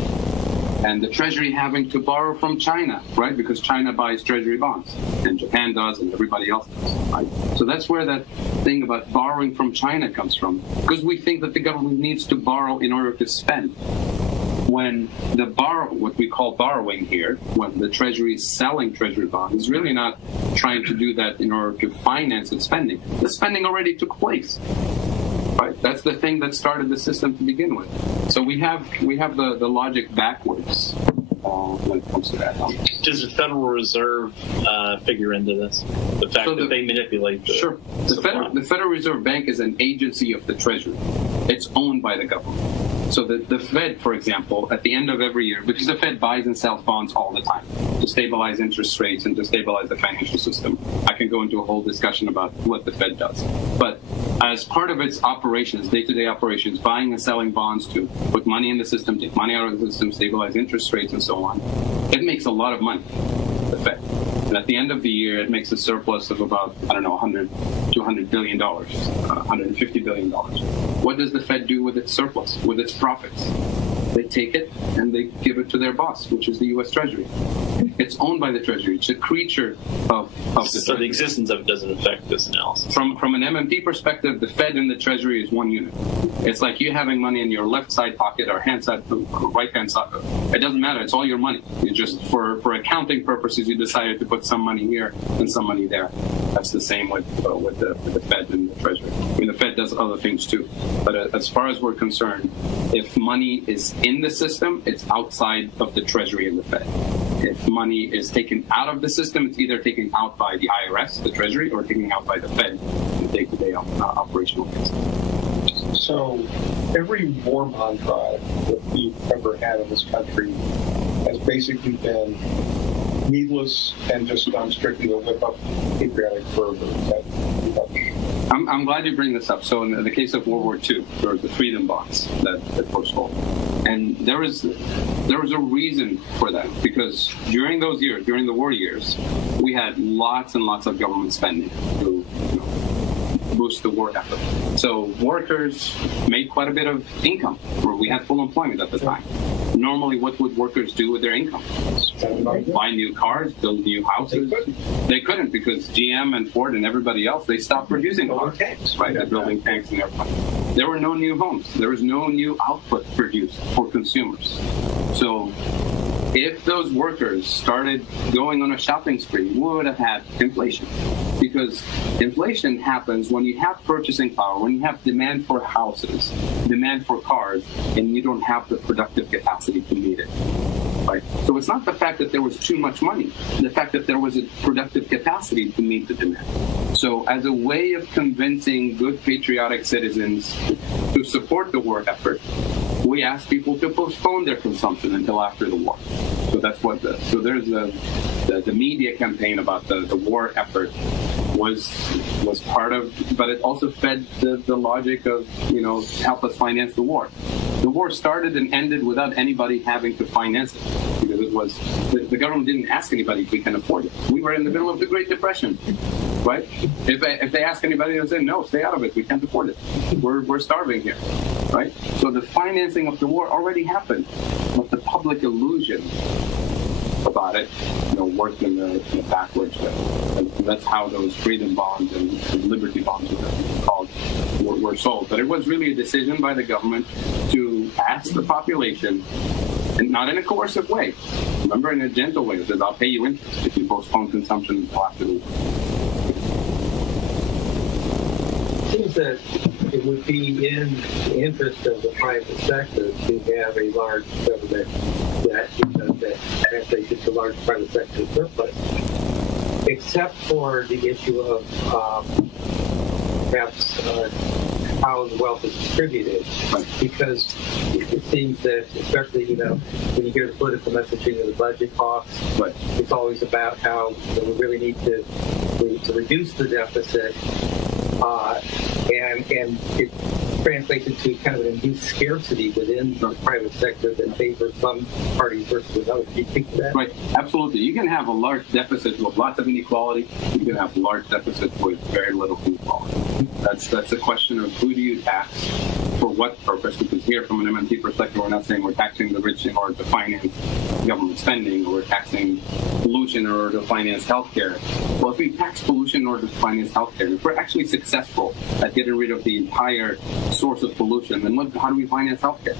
and the Treasury having to borrow from China, right? Because China buys Treasury bonds and Japan does and everybody else does, right? So that's where that thing about borrowing from China comes from, because we think that the government needs to borrow in order to spend. When what we call borrowing here, when the Treasury is selling Treasury bonds, is really not trying to do that in order to finance its spending. The spending already took place. Right? That's the thing that started the system to begin with. So we have the logic backwards when it comes to that. Does the Federal Reserve figure into this? The fact that they manipulate the Sure. The Federal Reserve Bank is an agency of the Treasury. It's owned by the government. So the Fed, for example, at the end of every year, because the Fed buys and sells bonds all the time to stabilize interest rates and to stabilize the financial system. I can go into a whole discussion about what the Fed does. But as part of its operations, day-to-day operations, buying and selling bonds to put money in the system, take money out of the system, stabilize interest rates and so on, it makes a lot of money, the Fed. And at the end of the year, it makes a surplus of about, I don't know, $100, $200 billion, $150 billion. What does the Fed do with its surplus, with its profits? They take it and they give it to their boss, which is the U.S. Treasury. It's owned by the Treasury. It's a creature of the So Treasury. the existence of it doesn't affect this analysis. From an MMT perspective, the Fed and the Treasury is one unit. It's like you having money in your left side pocket or hand side, right hand side. It doesn't matter. It's all your money. You just for accounting purposes, you decided to put some money here and some money there. That's the same with the Fed and the Treasury. I mean, the Fed does other things too. But as far as we're concerned, if money is in the system, it's outside of the Treasury and the Fed. If money is taken out of the system, it's either taken out by the IRS, the Treasury, or taken out by the Fed in the day-to-day operational basis. So every war bond drive that we've ever had in this country has basically been needless and just done strictly to whip up patriotic fervor. I'm glad you bring this up. So in the case of World War II, there was the freedom bonds that were sold. And there was a reason for that, because during those years, during the war years, we had lots and lots of government spending to boost the war effort. So workers made quite a bit of income. We had full employment at the time. Normally, what would workers do with their income? Buy new cars, build new houses. They couldn't because GM and Ford and everybody else, they stopped producing cars. Right, they're building tanks and airplanes. There were no new homes. There was no new output produced for consumers. So if those workers started going on a shopping spree, we would have had inflation. Because inflation happens when you have purchasing power, when you have demand for houses, demand for cars, and you don't have the productive capacity to meet it. Right? So it's not the fact that there was too much money, the fact that there was a productive capacity to meet the demand. So as a way of convincing good patriotic citizens to support the war effort, we asked people to postpone their consumption until after the war. So that's what so there's the media campaign about the war effort was part of, but it also fed the logic of, help us finance the war. The war started and ended without anybody having to finance it, because it was the government didn't ask anybody if we can afford it. We were in the middle of the Great Depression, right? If they ask anybody, they'll say, no, stay out of it. We can't afford it. We're starving here, right? So the financing of the war already happened, but the public illusion about it, worked in the backwards way. And that's how those freedom bonds and liberty bonds were sold. But it was really a decision by the government to ask the population, and not in a coercive way. Remember, in a gentle way. It says, I'll pay you interest if you postpone consumption until after the war. It seems that it would be in the interest of the private sector to have a large government that translates into large private sector surplus, except for the issue of perhaps how the wealth is distributed, because it seems that, especially when you hear the political messaging of the budget talks, it's always about how we really need to reduce the deficit, and it translates into kind of an induced scarcity within the private sector that favors some parties versus others. Do you think that? Right, absolutely. You can have a large deficit with lots of inequality. You can have large deficits with very little inequality. That's a question of who do you tax, for what purpose? Because here, from an MMT perspective, we're not saying we're taxing the rich in order to finance government spending, or we're taxing pollution in order to finance healthcare. Well, if we tax pollution in order to finance healthcare, if we're actually successful at getting rid of the entire source of pollution, then how do we finance healthcare?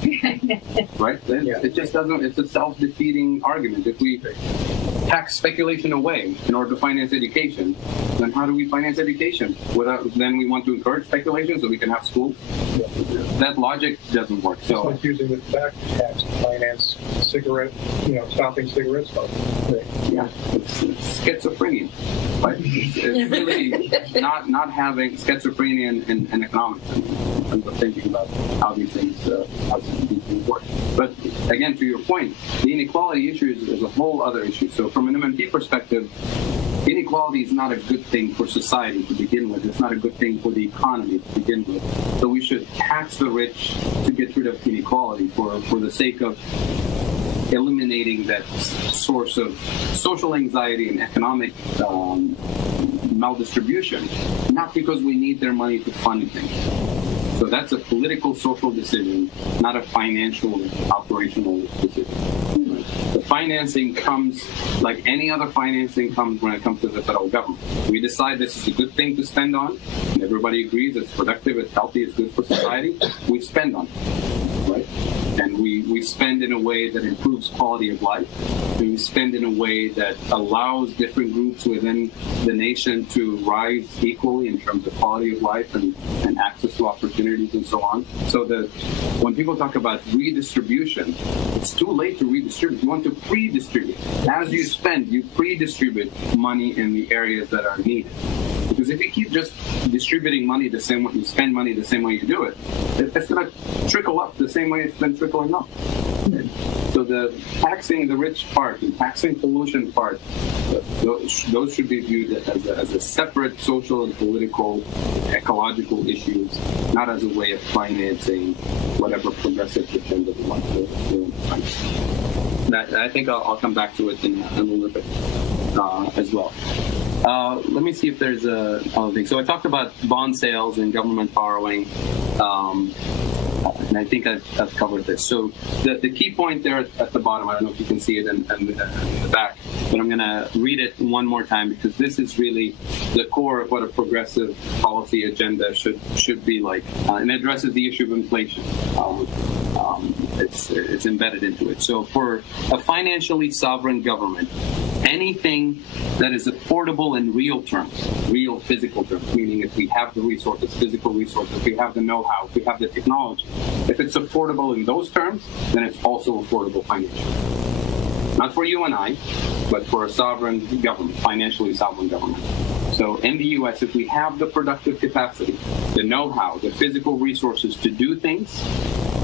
Right? It just doesn't. It's a self-defeating argument. If we tax speculation away in order to finance education, then how do we finance education? Then we want to encourage speculation so we can have schools. that logic doesn't work. So it's like using the tobacco tax to finance cigarette, stopping cigarette smoking. yeah, it's schizophrenia. But it's really not having schizophrenia in economics in terms of thinking about how these things work. But again, to your point, the inequality issue is a whole other issue. So from an MMT perspective, inequality is not a good thing for society to begin with. It's not a good thing for the economy to begin with. So we should tax the rich to get rid of inequality for the sake of eliminating that source of social anxiety and economic maldistribution, not because we need their money to fund things. So that's a political, social decision, not a financial, operational decision. The financing comes, like any other financing comes when it comes to the federal government. We decide this is a good thing to spend on, and everybody agrees it's productive, it's healthy, it's good for society, we spend on it, right? And we spend in a way that improves quality of life. And we spend in a way that allows different groups within the nation to rise equally in terms of quality of life and access to opportunities and so on. So that when people talk about redistribution, it's too late to redistribute. You want to pre-distribute. As you spend, you pre-distribute money in the areas that are needed. Because if you keep just distributing money the same way you spend money the same way you do it, it's going to trickle up the same way it's been trickling up. So the taxing the rich part and taxing pollution part, those should be viewed as a separate social and political, ecological issues, not as a way of financing whatever progressive agenda we want to finance. I think I'll come back to it in a little bit as well. Let me see if there's other thing. So I talked about bond sales and government borrowing, and I think I've covered this. So the key point there at the bottom, I don't know if you can see it in the back, but I'm going to read it one more time because this is really the core of what a progressive policy agenda should be like, and it addresses the issue of inflation. It's embedded into it. So for a financially sovereign government, anything that is affordable in real terms, real physical terms, meaning if we have the resources, physical resources, if we have the know-how, if we have the technology, if it's affordable in those terms, then it's also affordable financially. Not for you and I, but for a sovereign government, financially sovereign government. So in the U.S., if we have the productive capacity, the know-how, the physical resources to do things,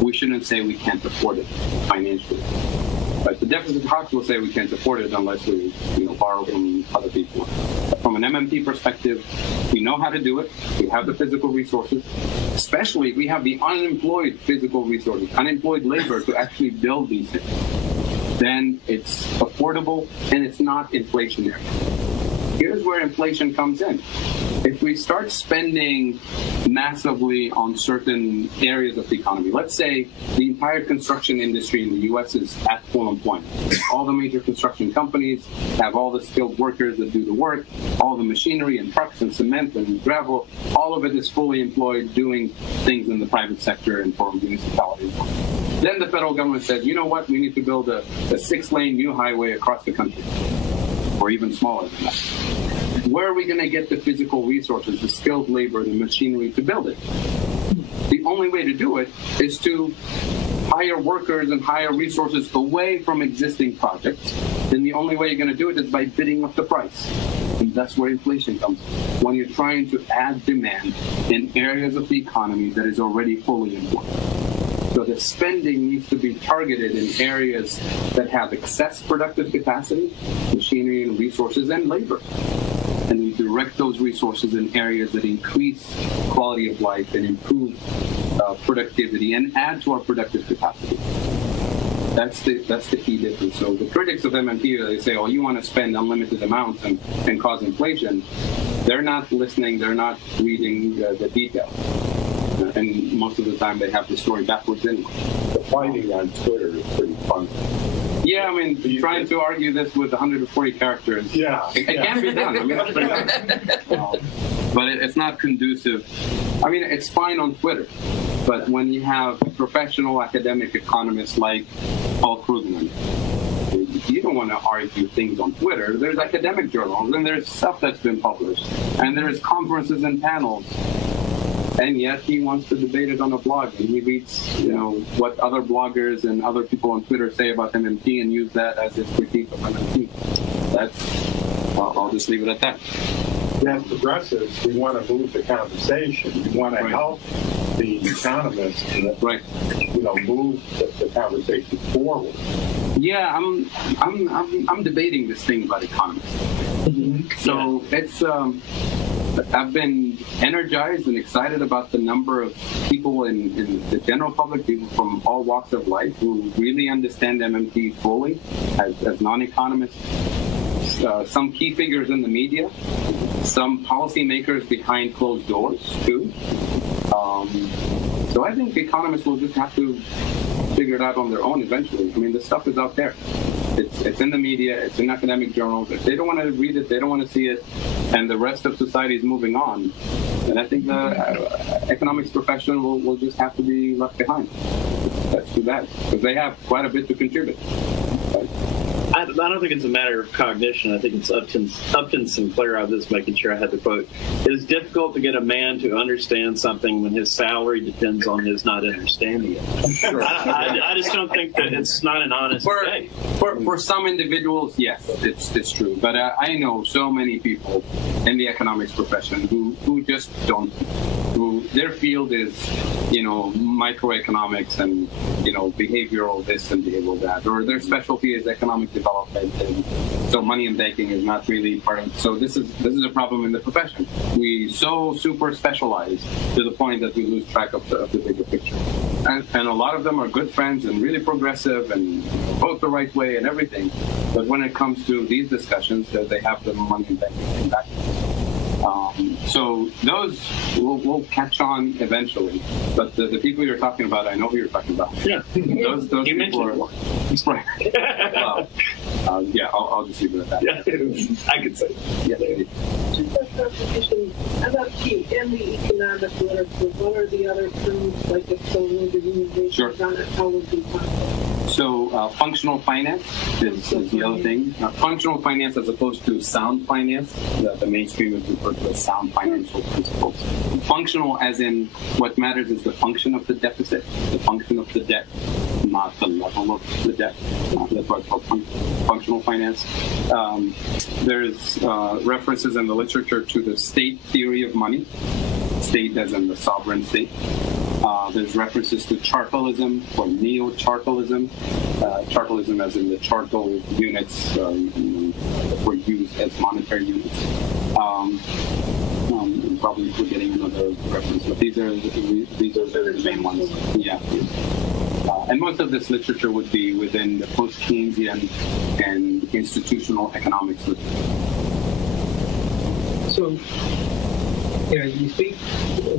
we shouldn't say we can't afford it financially. But the deficit hawks will say we can't afford it unless we borrow from other people. But from an MMT perspective, we know how to do it. We have the physical resources, especially if we have the unemployed physical resources, unemployed labor to actually build these things. Then it's affordable and it's not inflationary. Here's where inflation comes in. If we start spending massively on certain areas of the economy, let's say the entire construction industry in the U.S. is at full employment. All the major construction companies have all the skilled workers that do the work, all the machinery and trucks and cement and gravel, all of it is fully employed doing things in the private sector and for municipalities. Then the federal government says, you know what, we need to build a 6-lane new highway across the country, or even smaller than that. Where are we going to get the physical resources, the skilled labor, the machinery to build it? The only way to do it is to hire workers and hire resources away from existing projects. And the only way you're going to do it is by bidding up the price. And that's where inflation comes. When you're trying to add demand in areas of the economy that is already fully employed. So the spending needs to be targeted in areas that have excess productive capacity, machinery and resources, and labor. And we direct those resources in areas that increase quality of life and improve productivity and add to our productive capacity. That's the key difference. So the critics of MMT, they say, oh, you want to spend unlimited amounts and cause inflation. They're not listening. They're not reading the detail. And most of the time they have the story backwards anyway. The fighting on Twitter is pretty fun. Yeah, I mean, trying to argue this with 140 characters, it can be done. I mean, it's pretty done. But it's not conducive. I mean, it's fine on Twitter, but when you have professional academic economists like Paul Krugman, you don't want to argue things on Twitter. There's academic journals, and there's stuff that's been published, and there's conferences and panels. and yet he wants to debate it on a blog, and he reads, what other bloggers and other people on Twitter say about MMT and use that as his critique of MMT. I'll just leave it at that. As progressives, we want to move the conversation. We want to help the economists, move the conversation forward. Yeah, I'm debating this thing about economists. So it's I've been energized and excited about the number of people in the general public, people from all walks of life, who really understand MMT fully as non-economists. Some key figures in the media, some policymakers behind closed doors too. So I think economists will just have to figure it out on their own eventually. I mean, the stuff is out there. It's in the media, it's in academic journals. If they don't want to read it, they don't want to see it, and the rest of society is moving on, and I think the economics profession will just have to be left behind. That's too bad, because they have quite a bit to contribute. I don't think it's a matter of cognition. I think it's Upton Sinclair. I was just making sure I had the quote. It is difficult to get a man to understand something when his salary depends on his not understanding it. Sure. I just don't think that it's not an honest day. For some individuals, yes, it's true. But I know so many people in the economics profession who just don't. Who their field is, microeconomics and behavioral this and behavioral that, or their specialty is economic development, and so money and banking is not really part of it. So this is a problem in the profession. We so super specialize to the point that we lose track of the bigger picture. And a lot of them are good friends and really progressive and vote the right way and everything. But when it comes to these discussions, they have the money and banking back. So those will catch on eventually. But the people you're talking about, I know who you're talking about. Yeah. Those you people are. Right. I'll just leave it at that. Yeah, I could say. Yeah. Just a clarification. MMT in the economic literature, what are the other terms, like if so Sure. on it, how would be possible? So functional finance is the other thing. Functional finance as opposed to sound finance. The mainstream is referred to as sound financial principles. Functional as in what matters is the function of the deficit, the function of the debt, not the level of the debt. That's why it's called functional finance. There's references in the literature to the state theory of money, state as in the sovereign state. There's references to chartalism or neo-chartalism. Chartalism as in the chartal units were used as monetary units. I'm probably forgetting another reference, but these are the main ones. Yeah. And most of this literature would be within the post-Keynesian and institutional economics literature. So, you speak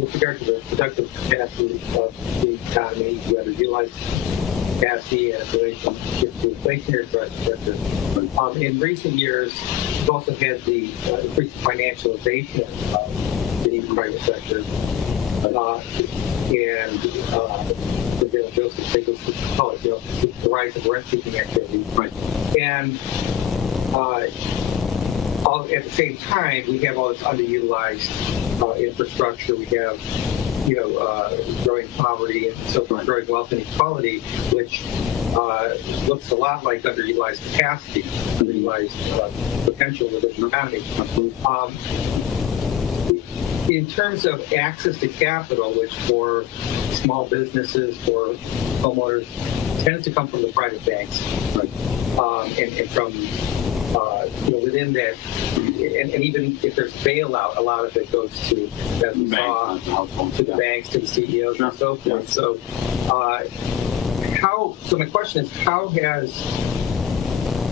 with regard to the productive capacity of the economy, you have a realized capacity and relationship to inflationary pressure. In recent years, we've also had the increased financialization of the private sector. And Joseph Stiglitz would call it, the rise of rent-seeking activity. Right. And at the same time, we have all this underutilized infrastructure. We have, growing poverty and so forth, growing wealth inequality, which looks a lot like underutilized capacity, underutilized potential within the economy. In terms of access to capital, which for small businesses, for homeowners, tends to come from the private banks, right? And from within that, and even if there's bailout, a lot of it goes to, as we saw, to the banks, to the CEOs, and so forth. So, so my question is, how has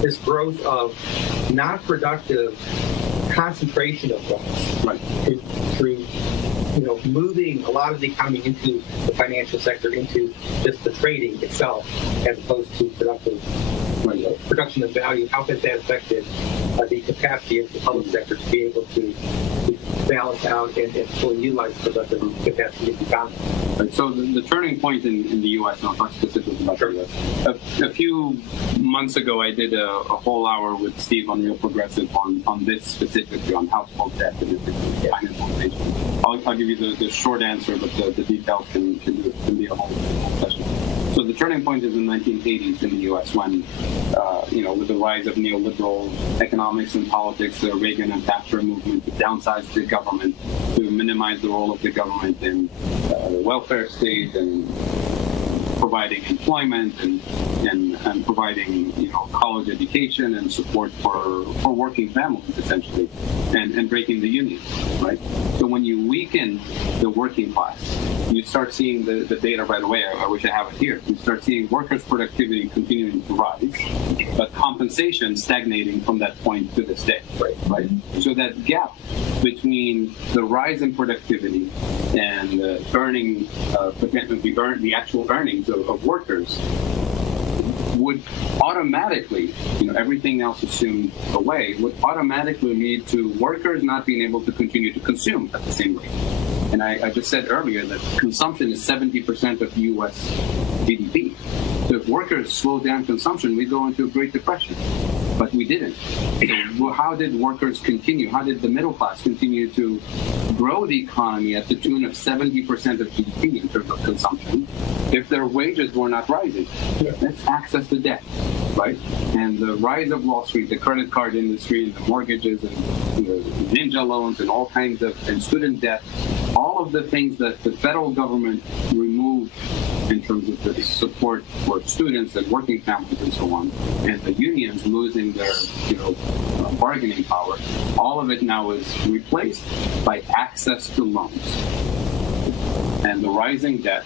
this growth of non-productive concentration of wealth, right, through moving a lot of the economy into the financial sector, into just the trading itself, as opposed to production of value, how has that affected the capacity of the public sector to be able to balance out and fully utilize productive capacity of the economy? Right. So the turning point in the U.S., and I'll talk specifically about the U.S. A few months ago, I did a whole hour with Steve on Real Progressive on this specifically, on household debt and financialization. I'll give give you the short answer, but the details can be a whole session. So the turning point is in the 1980s in the U.S. when, with the rise of neoliberal economics and politics, the Reagan and Thatcher movement to downsize the government, to minimize the role of the government in the welfare state and providing employment and providing college education and support for working families essentially, and breaking the unions, right? So when you weaken the working class, you start seeing the data right away. I wish I have it here. You start seeing workers' productivity continuing to rise, but compensation stagnating from that point to this day, right? So that gap between the rise in productivity and the actual earnings of workers would automatically, everything else assumed away, would automatically lead to workers not being able to continue to consume at the same rate. And I just said earlier that consumption is 70% of U.S. GDP. So if workers slow down consumption, we go into a Great Depression. But we didn't. So how did workers continue? How did the middle class continue to grow the economy at the tune of 70% of GDP in terms of consumption if their wages were not rising? Let's access the debt, right? And the rise of Wall Street, the credit card industry, and the mortgages, and the ninja loans, and all kinds of, and student debt, all of the things that the federal government removed in terms of the support for students and working families and so on, and the unions losing their bargaining power, all of it now is replaced by access to loans. And the rising debt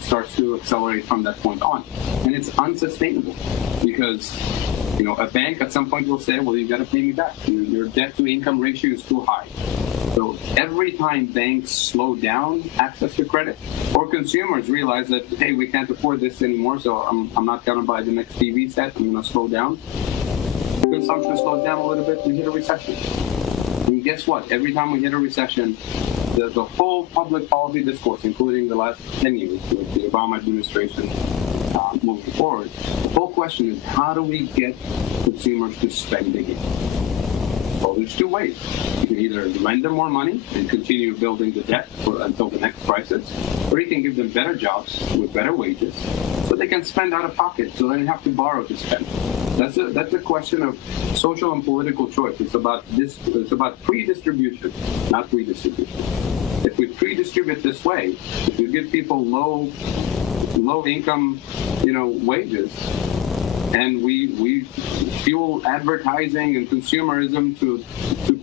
starts to accelerate from that point on. And it's unsustainable because a bank at some point will say, well, you got to pay me back. Your debt to income ratio is too high. So every time banks slow down access to credit, or consumers realize that, hey, we can't afford this anymore, so I'm not going to buy the next TV set, I'm going to slow down. Consumption slows down a little bit, we hit a recession. And guess what? Every time we hit a recession, the whole public policy discourse, including the last 10 years with the Obama administration moving forward, the whole question is, how do we get consumers to spend again? Well, there's two ways. You can either lend them more money and continue building the debt until the next crisis, or you can give them better jobs with better wages so they can spend out of pocket, so they don't have to borrow to spend. That's a question of social and political choice. It's about pre-distribution, not redistribution. If we pre-distribute this way, if we give people low income, wages, and we fuel advertising and consumerism to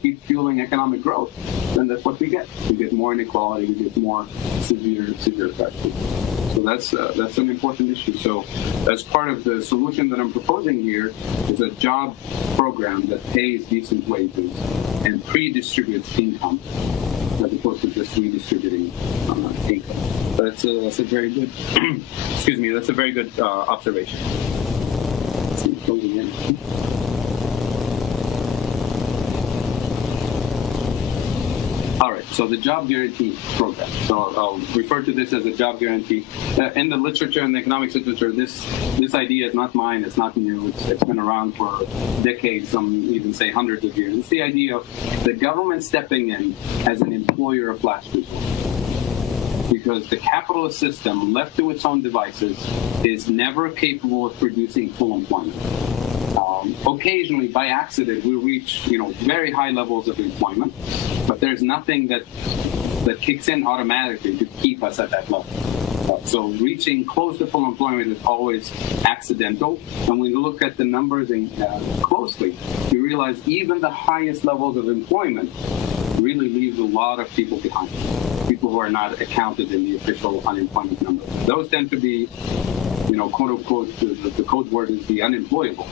keep fueling economic growth, then that's what we get. We get more inequality, we get more severe effects. So that's an important issue. So as part of the solution that I'm proposing here is a job program that pays decent wages and pre-distributes income, as opposed to just redistributing income. But that's a very good, excuse me, that's a very good observation. All right, so the job guarantee program. So I'll refer to this as a job guarantee. In the literature, in the economics literature, this idea is not mine, it's not new, it's been around for decades, some even say hundreds of years. It's the idea of the government stepping in as an employer of last resort. Because the capitalist system, left to its own devices, is never capable of producing full employment. Occasionally, by accident, we reach very high levels of employment, but there's nothing that kicks in automatically to keep us at that level. So reaching close to full employment is always accidental. And when you look at the numbers closely, you realize even the highest levels of employment really leaves a lot of people behind. People who are not accounted in the official unemployment number. Those tend to be, quote unquote, the code word is the unemployable.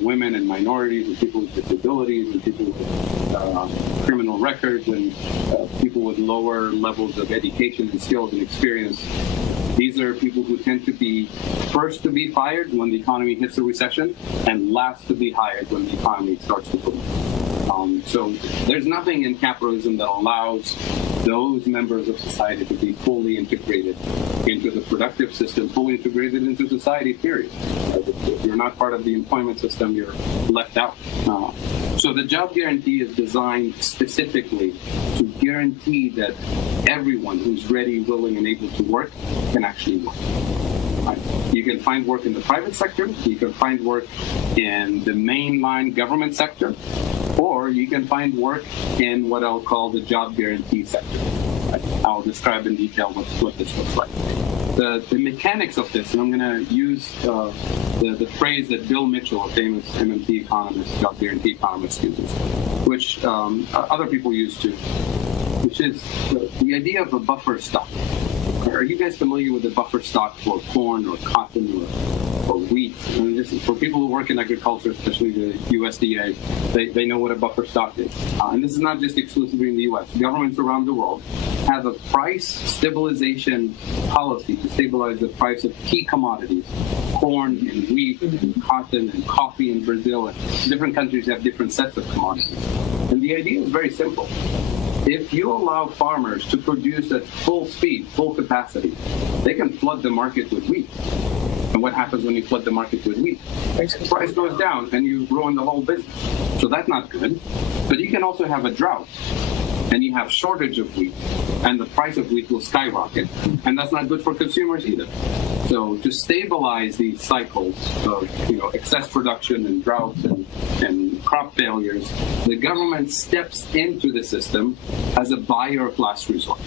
Women and minorities, and people with disabilities, and people with criminal records, and people with lower levels of education and skills and experience. These are people who tend to be first to be fired when the economy hits a recession, and last to be hired when the economy starts to boom. So there's nothing in capitalism that allows those members of society to be fully integrated into the productive system, fully integrated into society, period. If you're not part of the employment system, you're left out. So the job guarantee is designed specifically to guarantee that everyone who's ready, willing, and able to work can actually work. Right? You can find work in the private sector, you can find work in the mainline government sector, or you can find work in what I'll call the job guarantee sector. Right? I'll describe in detail what this looks like. The mechanics of this, and I'm going to use the phrase that Bill Mitchell, a famous MMT economist, job guarantee economist, uses, which other people use too, which is the idea of a buffer stock. Are you guys familiar with the buffer stock for corn or cotton or wheat? I mean, just for people who work in agriculture, especially the USDA, they know what a buffer stock is. And this is not just exclusively in the U.S. Governments around the world have a price stabilization policy to stabilize the price of key commodities, corn and wheat and cotton and coffee in Brazil. And different countries have different sets of commodities. And the idea is very simple. If you allow farmers to produce at full speed, full capacity, they can flood the market with wheat. And what happens when you flood the market with wheat? The price goes down and you ruin the whole business. So that's not good. But you can also have a drought and you have shortage of wheat and the price of wheat will skyrocket. And that's not good for consumers either. So to stabilize these cycles of excess production and droughts and crop failures, the government steps into the system as a buyer of last resort.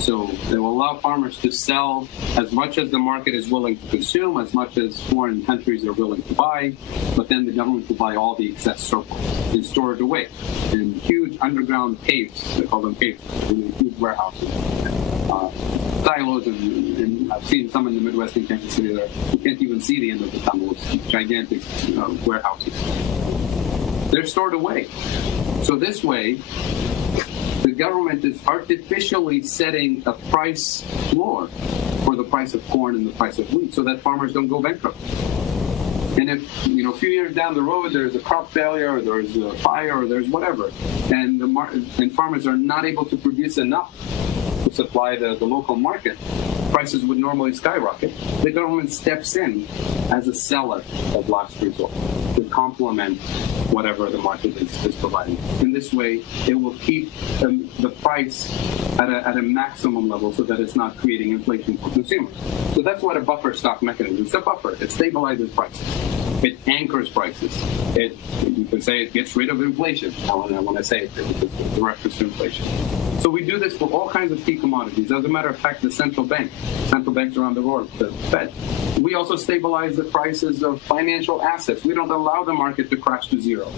So they will allow farmers to sell as much as the market is willing to consume, as much as foreign countries are willing to buy, but then the government will buy all the excess surplus and store it away in huge underground caves. They call them caves, huge warehouses. Silos, and I've seen some in the Midwest in Kansas City that you can't even see the end of the tunnel. It's gigantic warehouses. They're stored away. So this way, the government is artificially setting a price floor for the price of corn and the price of wheat so that farmers don't go bankrupt. And if, a few years down the road, there's a crop failure, or there's a fire, or there's whatever, and farmers are not able to produce enough to supply the local market, prices would normally skyrocket. The government steps in as a seller of last resort to complement whatever the market is providing. In this way, it will keep the price at a maximum level so that it's not creating inflation for consumers. So that's what a buffer stock mechanism is. It's a buffer. It stabilizes prices. It anchors prices. You can say it gets rid of inflation. When I say it, it's a reference to inflation. So we do this for all kinds of key commodities. As a matter of fact, the central banks around the world, the Fed, we also stabilize the prices of financial assets. We don't allow the market to crash to zero,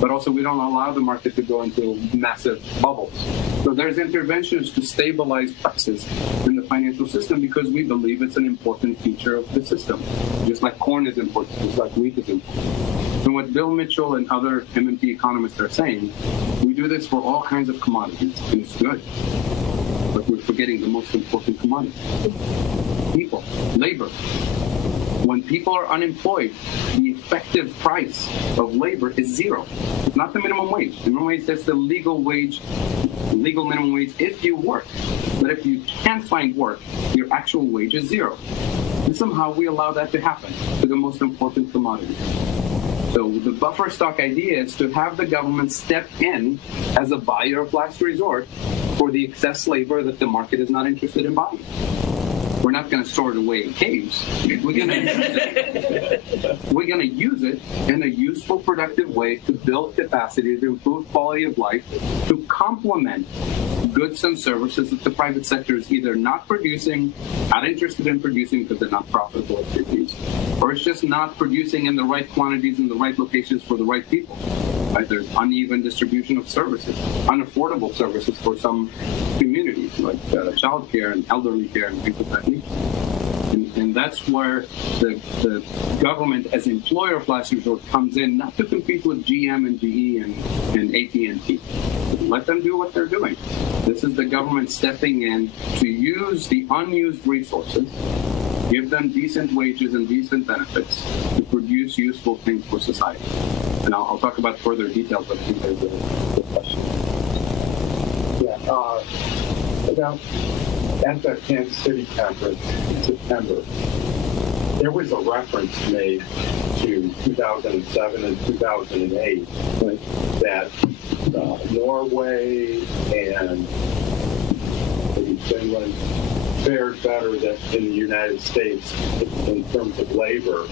but also we don't allow the market to go into massive bubbles. So there's interventions to stabilize prices in the financial system because we believe it's an important feature of the system. Just like corn is important, just like wheat is important. And what Bill Mitchell and other MMT economists are saying, we do this for all kinds of commodities, and it's good. But we're forgetting the most important commodity. People, labor. When people are unemployed, the effective price of labor is zero. It's not the minimum wage. The minimum wage is the legal minimum wage if you work. But if you can't find work, your actual wage is zero. And somehow we allow that to happen to the most important commodity. So the buffer stock idea is to have the government step in as a buyer of last resort for the excess labor that the market is not interested in buying. We're not going to store it away in caves. We're going to use it in a useful, productive way to build capacity, to improve quality of life, to complement goods and services that the private sector is either not producing, not interested in producing because they're not profitable activities, or it's just not producing in the right quantities in the right locations for the right people. Right? There's uneven distribution of services, unaffordable services for some communities, like child care and elderly care and things of that nature. And And that's where the government as employer of last resort comes in, not to compete with GM and GE and AT&T. Let them do what they're doing. This is the government stepping in to use the unused resources, give them decent wages and decent benefits to produce useful things for society. And I'll talk about further details, but I think there's a question. Yeah. About at the Kansas City conference in September, there was a reference made to 2007 and 2008 that Norway and maybe Finland fared better than in the United States in terms of labor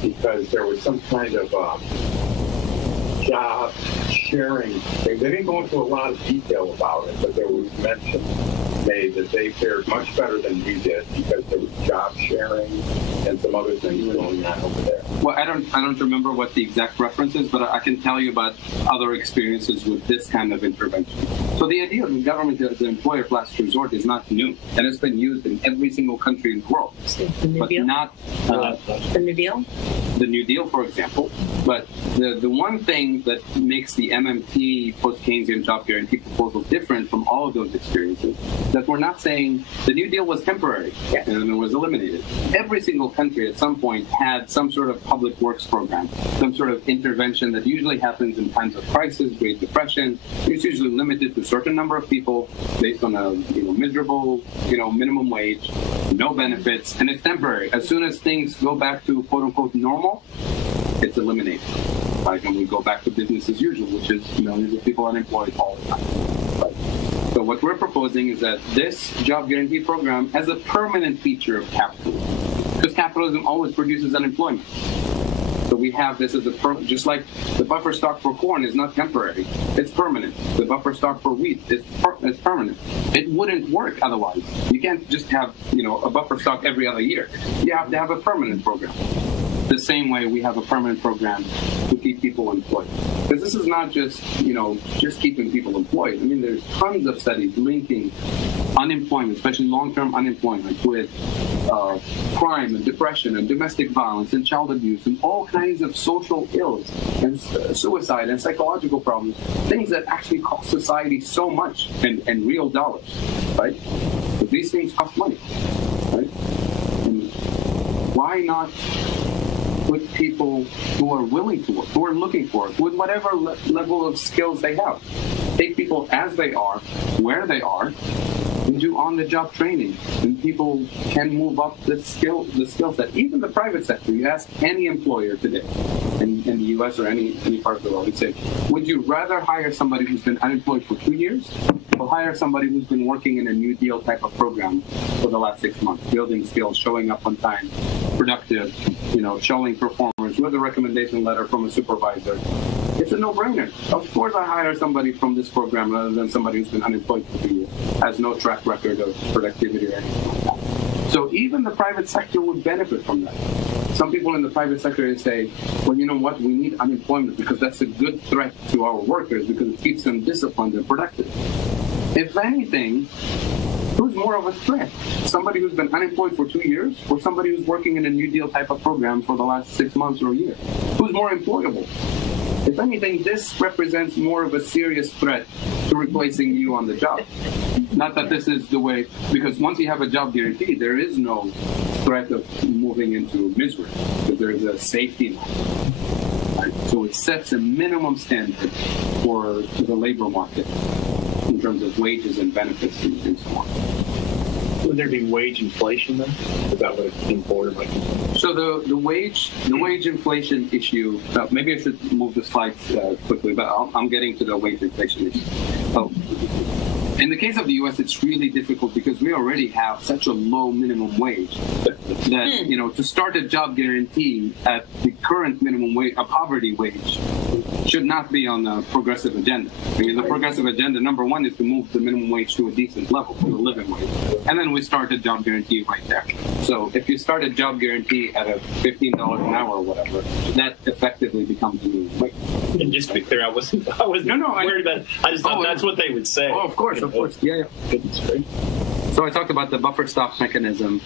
because there was some kind of job sharing thing. They didn't go into a lot of detail about it, but there was mention made that they fared much better than we did because there was job sharing and some other things going on over there. Well, I don't remember what the exact reference is, but I can tell you about other experiences with this kind of intervention. So the idea of the government as an employer of last resort is not new, and it's been used in every single country in the world. The New Deal? Not the New Deal? The New Deal, for example. But the one thing that makes the MMT post-Keynesian job guarantee proposal different from all of those experiences that we're not saying the New Deal was temporary and it was eliminated. Every single country at some point had some sort of public works program, some sort of intervention that usually happens in times of crisis, Great Depression. It's usually limited to a certain number of people based on a miserable minimum wage, no benefits, and it's temporary. As soon as things go back to quote unquote normal, it's eliminated. Like, and we go back to business as usual, which is millions of people unemployed all the time. Right? So what we're proposing is that this job guarantee program has a permanent feature of capitalism, because capitalism always produces unemployment. So we have this as just like the buffer stock for corn is not temporary, it's permanent. The buffer stock for wheat is permanent. It wouldn't work otherwise. You can't just have a buffer stock every other year. You have to have a permanent program. The same way we have a permanent program to keep people employed. Because this is not just, just keeping people employed. I mean, there's tons of studies linking unemployment, especially long-term unemployment, with crime and depression and domestic violence and child abuse and all kinds of social ills and suicide and psychological problems, things that actually cost society so much and real dollars, right? But these things cost money, right? And why not with people who are willing to work, who are looking for it, with whatever level of skills they have? Take people as they are, where they are, and do on-the-job training, and people can move up the skill set. Even the private sector, you ask any employer today in the U.S. or any part of the world, you'd say, would you rather hire somebody who's been unemployed for 2 years or hire somebody who's been working in a New Deal type of program for the last 6 months, building skills, showing up on time, productive, showing performance with a recommendation letter from a supervisor? It's a no-brainer. Of course I hire somebody from this program rather than somebody who's been unemployed for 2 years, has no track record of productivity or anything like that. So even the private sector would benefit from that. Some people in the private sector say, well, you know what, we need unemployment because that's a good threat to our workers because it keeps them disciplined and productive. If anything, who's more of a threat? Somebody who's been unemployed for 2 years or somebody who's working in a New Deal type of program for the last 6 months or a year? Who's more employable? If anything, this represents more of a serious threat to replacing you on the job. Not that this is the way, because once you have a job guarantee, there is no threat of moving into misery, because there is a safety net. Right? So it sets a minimum standard for the labor market in terms of wages and benefits and so on. Would there be wage inflation then? Is that what it imported might be? So the wage inflation issue. Maybe I should move the slides quickly, but I'm getting to the wage inflation issue. In the case of the U.S., it's really difficult because we already have such a low minimum wage that to start a job guarantee at the current minimum wage, a poverty wage, should not be on the progressive agenda. I mean, the progressive agenda, number one, is to move the minimum wage to a decent level, to the living wage. And then we start a job guarantee right there. So if you start a job guarantee at a $15 an hour or whatever, that effectively becomes the minimum wage. And just to be clear, I wasn't worried about it. I just thought that's what they would say. Oh, of course. Yeah. Goodness gracious. So I talked about the buffer stock mechanism,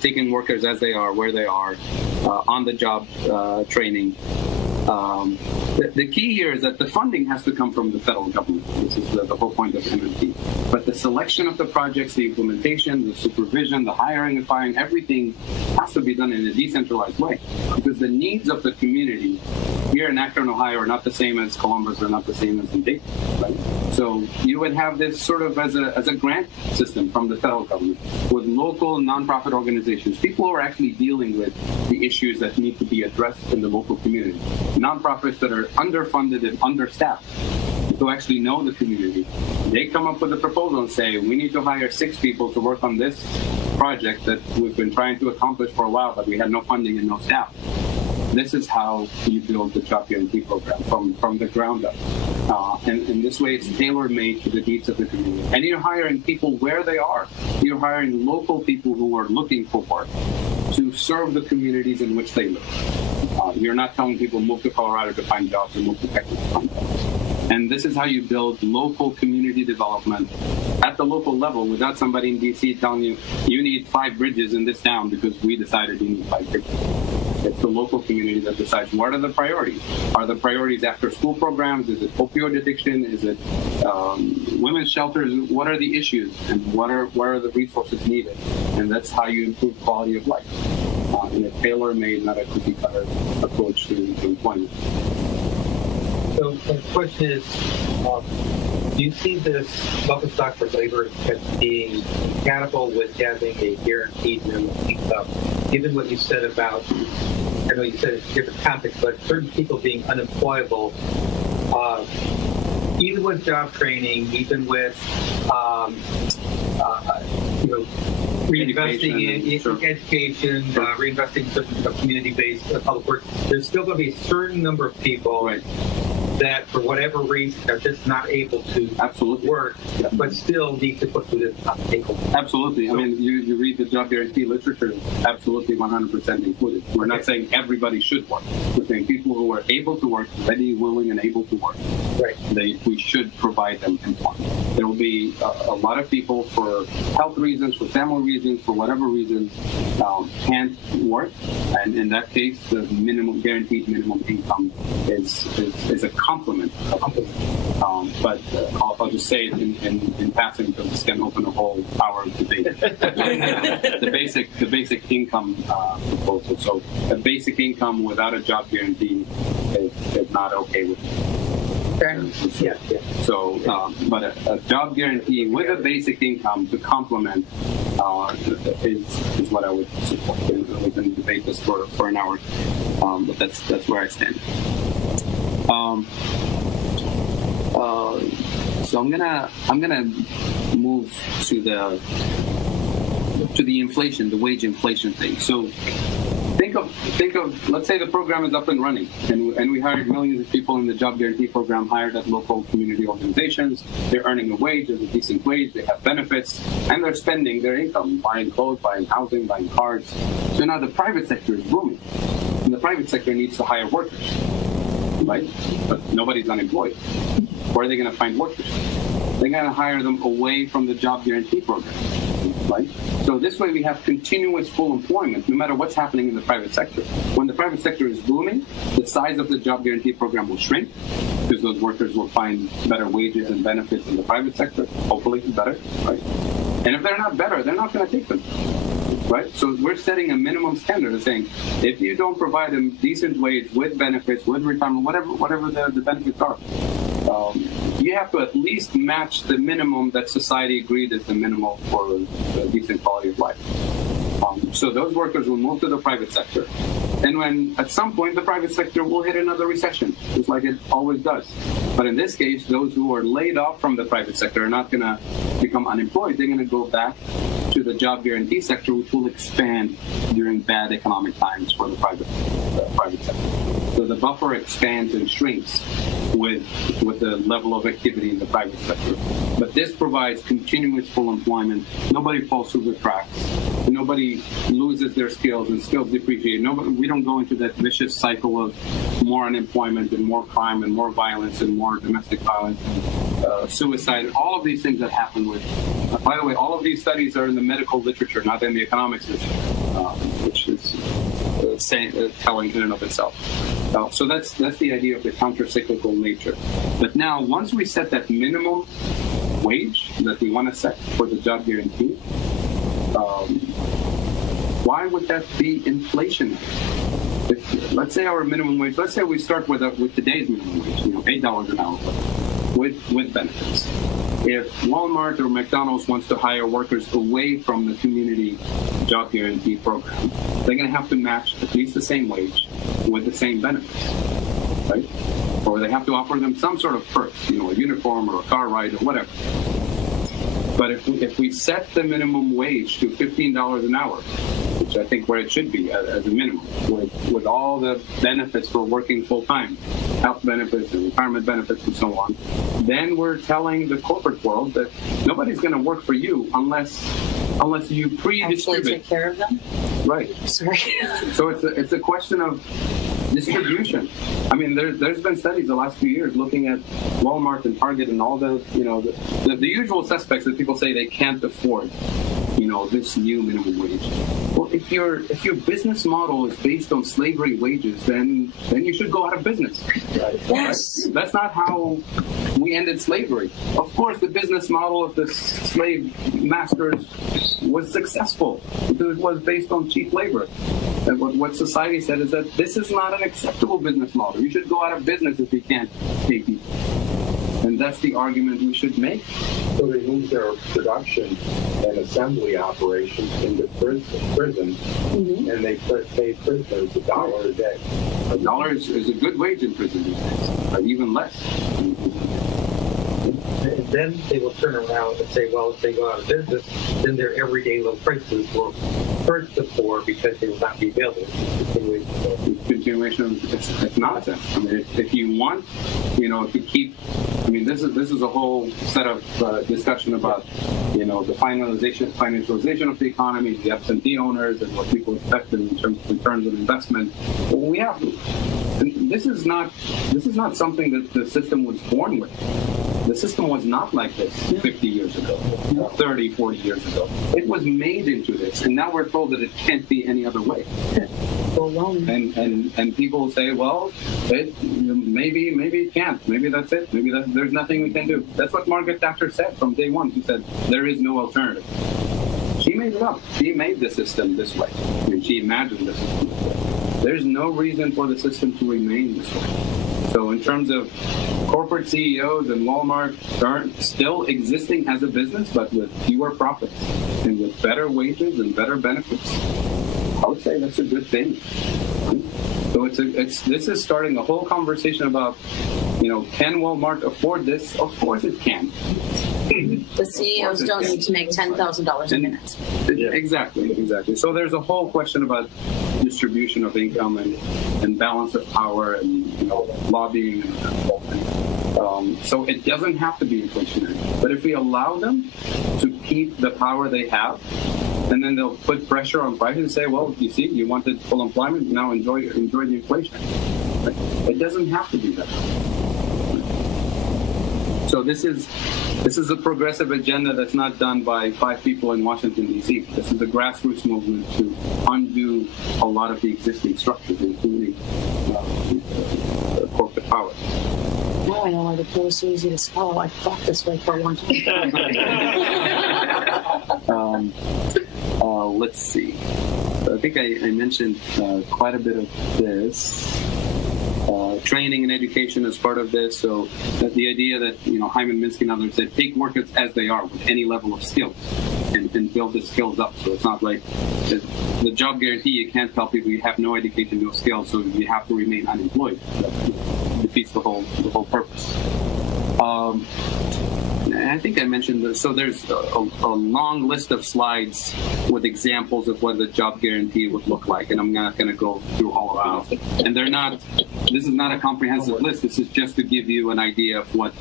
taking workers as they are, where they are, on-the-job training. The key here is that the funding has to come from the federal government. This is the whole point of MMT. But the selection of the projects, the implementation, the supervision, the hiring and firing, everything has to be done in a decentralized way, because the needs of the community here in Akron, Ohio are not the same as Columbus, or not the same as in Dayton, right? So you would have this sort of as a grant system from the federal government with local nonprofit organizations, people who are actually dealing with the issues that need to be addressed in the local community. Nonprofits that are underfunded and understaffed, who actually know the community. They come up with a proposal and say, we need to hire 6 people to work on this project that we've been trying to accomplish for a while, but we had no funding and no staff. This is how you build the job guarantee program from the ground up. And this way it's tailor-made to the needs of the community. And you're hiring people where they are. You're hiring local people who are looking for work to serve the communities in which they live. You're not telling people move to Colorado to find jobs or move to Texas to find jobs. And this is how you build local community development at the local level without somebody in D.C. telling you, you need 5 bridges in this town because we decided you need 5 bridges. It's the local community that decides what are the priorities. Are the priorities after school programs? Is it opioid addiction? Is it women's shelters? What are the issues? And what are the resources needed? And that's how you improve quality of life in a tailor-made, not a cookie-cutter approach to employment. So the question is, do you see this buffer stock for labor as being compatible with having a guaranteed minimum income? Given what you said about, I know you said it's a different context, but certain people being unemployable, even with job training, even with reinvesting in education, reinvesting in community-based public work, there's still going to be a certain number of people that, for whatever reason, are just not able to work, but still need to put food on the table. Absolutely. So, I mean, you read the job guarantee literature, absolutely 100% included. We're not saying everybody should work. We're saying people who are able to work, ready, willing, and able to work. Right. We should provide them employment. There will be a lot of people for health reasons, for family reasons, for whatever reasons, can't work. And in that case, the guaranteed minimum income is a complement. But I'll just say it in passing because this can open a whole hour debate. the basic income proposal. So a basic income without a job guarantee is not okay with me. So, but a job guarantee with a basic income to complement is what I would support. We can debate this for an hour, but that's where I stand. So I'm gonna move to the inflation, the wage inflation thing. So think of let's say the program is up and running, and we hired millions of people in the job guarantee program, hired at local community organizations. They're earning a wage, a decent wage, they have benefits, and they're spending their income buying clothes, buying housing, buying cars. So now the private sector is booming, and the private sector needs to hire workers, right? But nobody's unemployed. Where are they going to find workers? They're going to hire them away from the job guarantee program, right? So this way we have continuous full employment no matter what's happening in the private sector. When the private sector is booming, the size of the job guarantee program will shrink because those workers will find better wages and benefits in the private sector, hopefully better, right? And if they're not better, they're not going to take them. Right? So we're setting a minimum standard of saying, if you don't provide a decent wage with benefits, with retirement, whatever the benefits are, you have to at least match the minimum that society agreed is the minimum for a decent quality of life. So those workers will move to the private sector. And when at some point the private sector will hit another recession, just like it always does. But in this case, those who are laid off from the private sector are not going to become unemployed. They're going to go back to the job guarantee sector, which will expand during bad economic times for the private sector. So the buffer expands and shrinks with the level of activity in the private sector. But this provides continuous full employment. Nobody falls through the cracks. Nobody loses their skills and skills depreciate. We don't go into that vicious cycle of more unemployment and more crime and more violence and more domestic violence suicide, all of these things that happen with. By the way, all of these studies are in the medical literature, not in the economics literature, which is telling in and of itself. So that's the idea of the counter-cyclical nature. But now, once we set that minimum wage that we want to set for the job guarantee, why would that be inflationary? Let's say our minimum wage, let's say we start with today's minimum wage, $8 an hour with benefits. If Walmart or McDonald's wants to hire workers away from the community job guarantee program, they're going to have to match at least the same wage with the same benefits, right? Or they have to offer them some sort of perks, a uniform or a car ride or whatever. But if we set the minimum wage to $15 an hour, which I think where it should be as a minimum, with all the benefits for working full-time, health benefits and retirement benefits and so on, then we're telling the corporate world that nobody's going to work for you unless you pre-distribute. Actually take care of them? Right. Sorry. So it's a question of distribution. I mean, there's been studies the last few years looking at Walmart and Target and all the usual suspects that people say they can't afford, this new minimum wage. Well, if your business model is based on slavery wages, then you should go out of business. Yes. That's not how we ended slavery. Of course, the business model of the slave masters was successful because it was based on cheap labor. And what society said is that this is not an acceptable business model. You should go out of business if you can't pay people. And that's the argument we should make. So they move their production and assembly operations into prison, and they pay prisoners $1 a day. $1 is a good wage in prison these days, or even less. And then they will turn around and say, well, if they go out of business, then their everyday low prices will hurt the poor because they will not be available. Continuation, it's nonsense. I mean, if you want, to keep, I mean, this is a whole set of discussion about, the financialization of the economy, the absentee owners, and what people expect in terms of returns on investment. Well, we have to. And this is not something that the system was born with. The system was not like this 50 years ago, 30, 40 years ago. It was made into this, and now we're told that it can't be any other way. And people say, well, maybe it can't. Maybe that's it. Maybe there's nothing we can do. That's what Margaret Thatcher said from day one. She said, there is no alternative. She made it up. She made the system this way. And she imagined the system this way. There's no reason for the system to remain this way. So in terms of corporate CEOs and Walmart are still existing as a business, but with fewer profits and with better wages and better benefits, I would say that's a good thing. So this is starting a whole conversation about, can Walmart afford this? Of course it can. The CEOs don't need to make $10,000 a minute. Exactly. So there's a whole question about distribution of income and balance of power and lobbying and whole thing. So it doesn't have to be inflationary. But if we allow them to keep the power they have, and then they'll put pressure on prices and say, well, you see, you wanted full employment, now enjoy the inflation. Right? It doesn't have to be that. So this is a progressive agenda that's not done by 5 people in Washington, D.C. This is a grassroots movement to undo a lot of the existing structures, including corporate power. Now I know why the pill is so easy to swallow. I thought this way for a long time. Let's see. I think I mentioned quite a bit of this. Training and education is part of this. So the idea that Hyman Minsky and others said, take workers as they are with any level of skills and build the skills up. So it's not like the job guarantee. You can't tell people you have no education, no skills, so you have to remain unemployed. That defeats the whole purpose. I think I mentioned this. So there's a long list of slides with examples of what the job guarantee would look like, and I'm not going to go through all of them. And this is not a comprehensive list. This is just to give you an idea of what.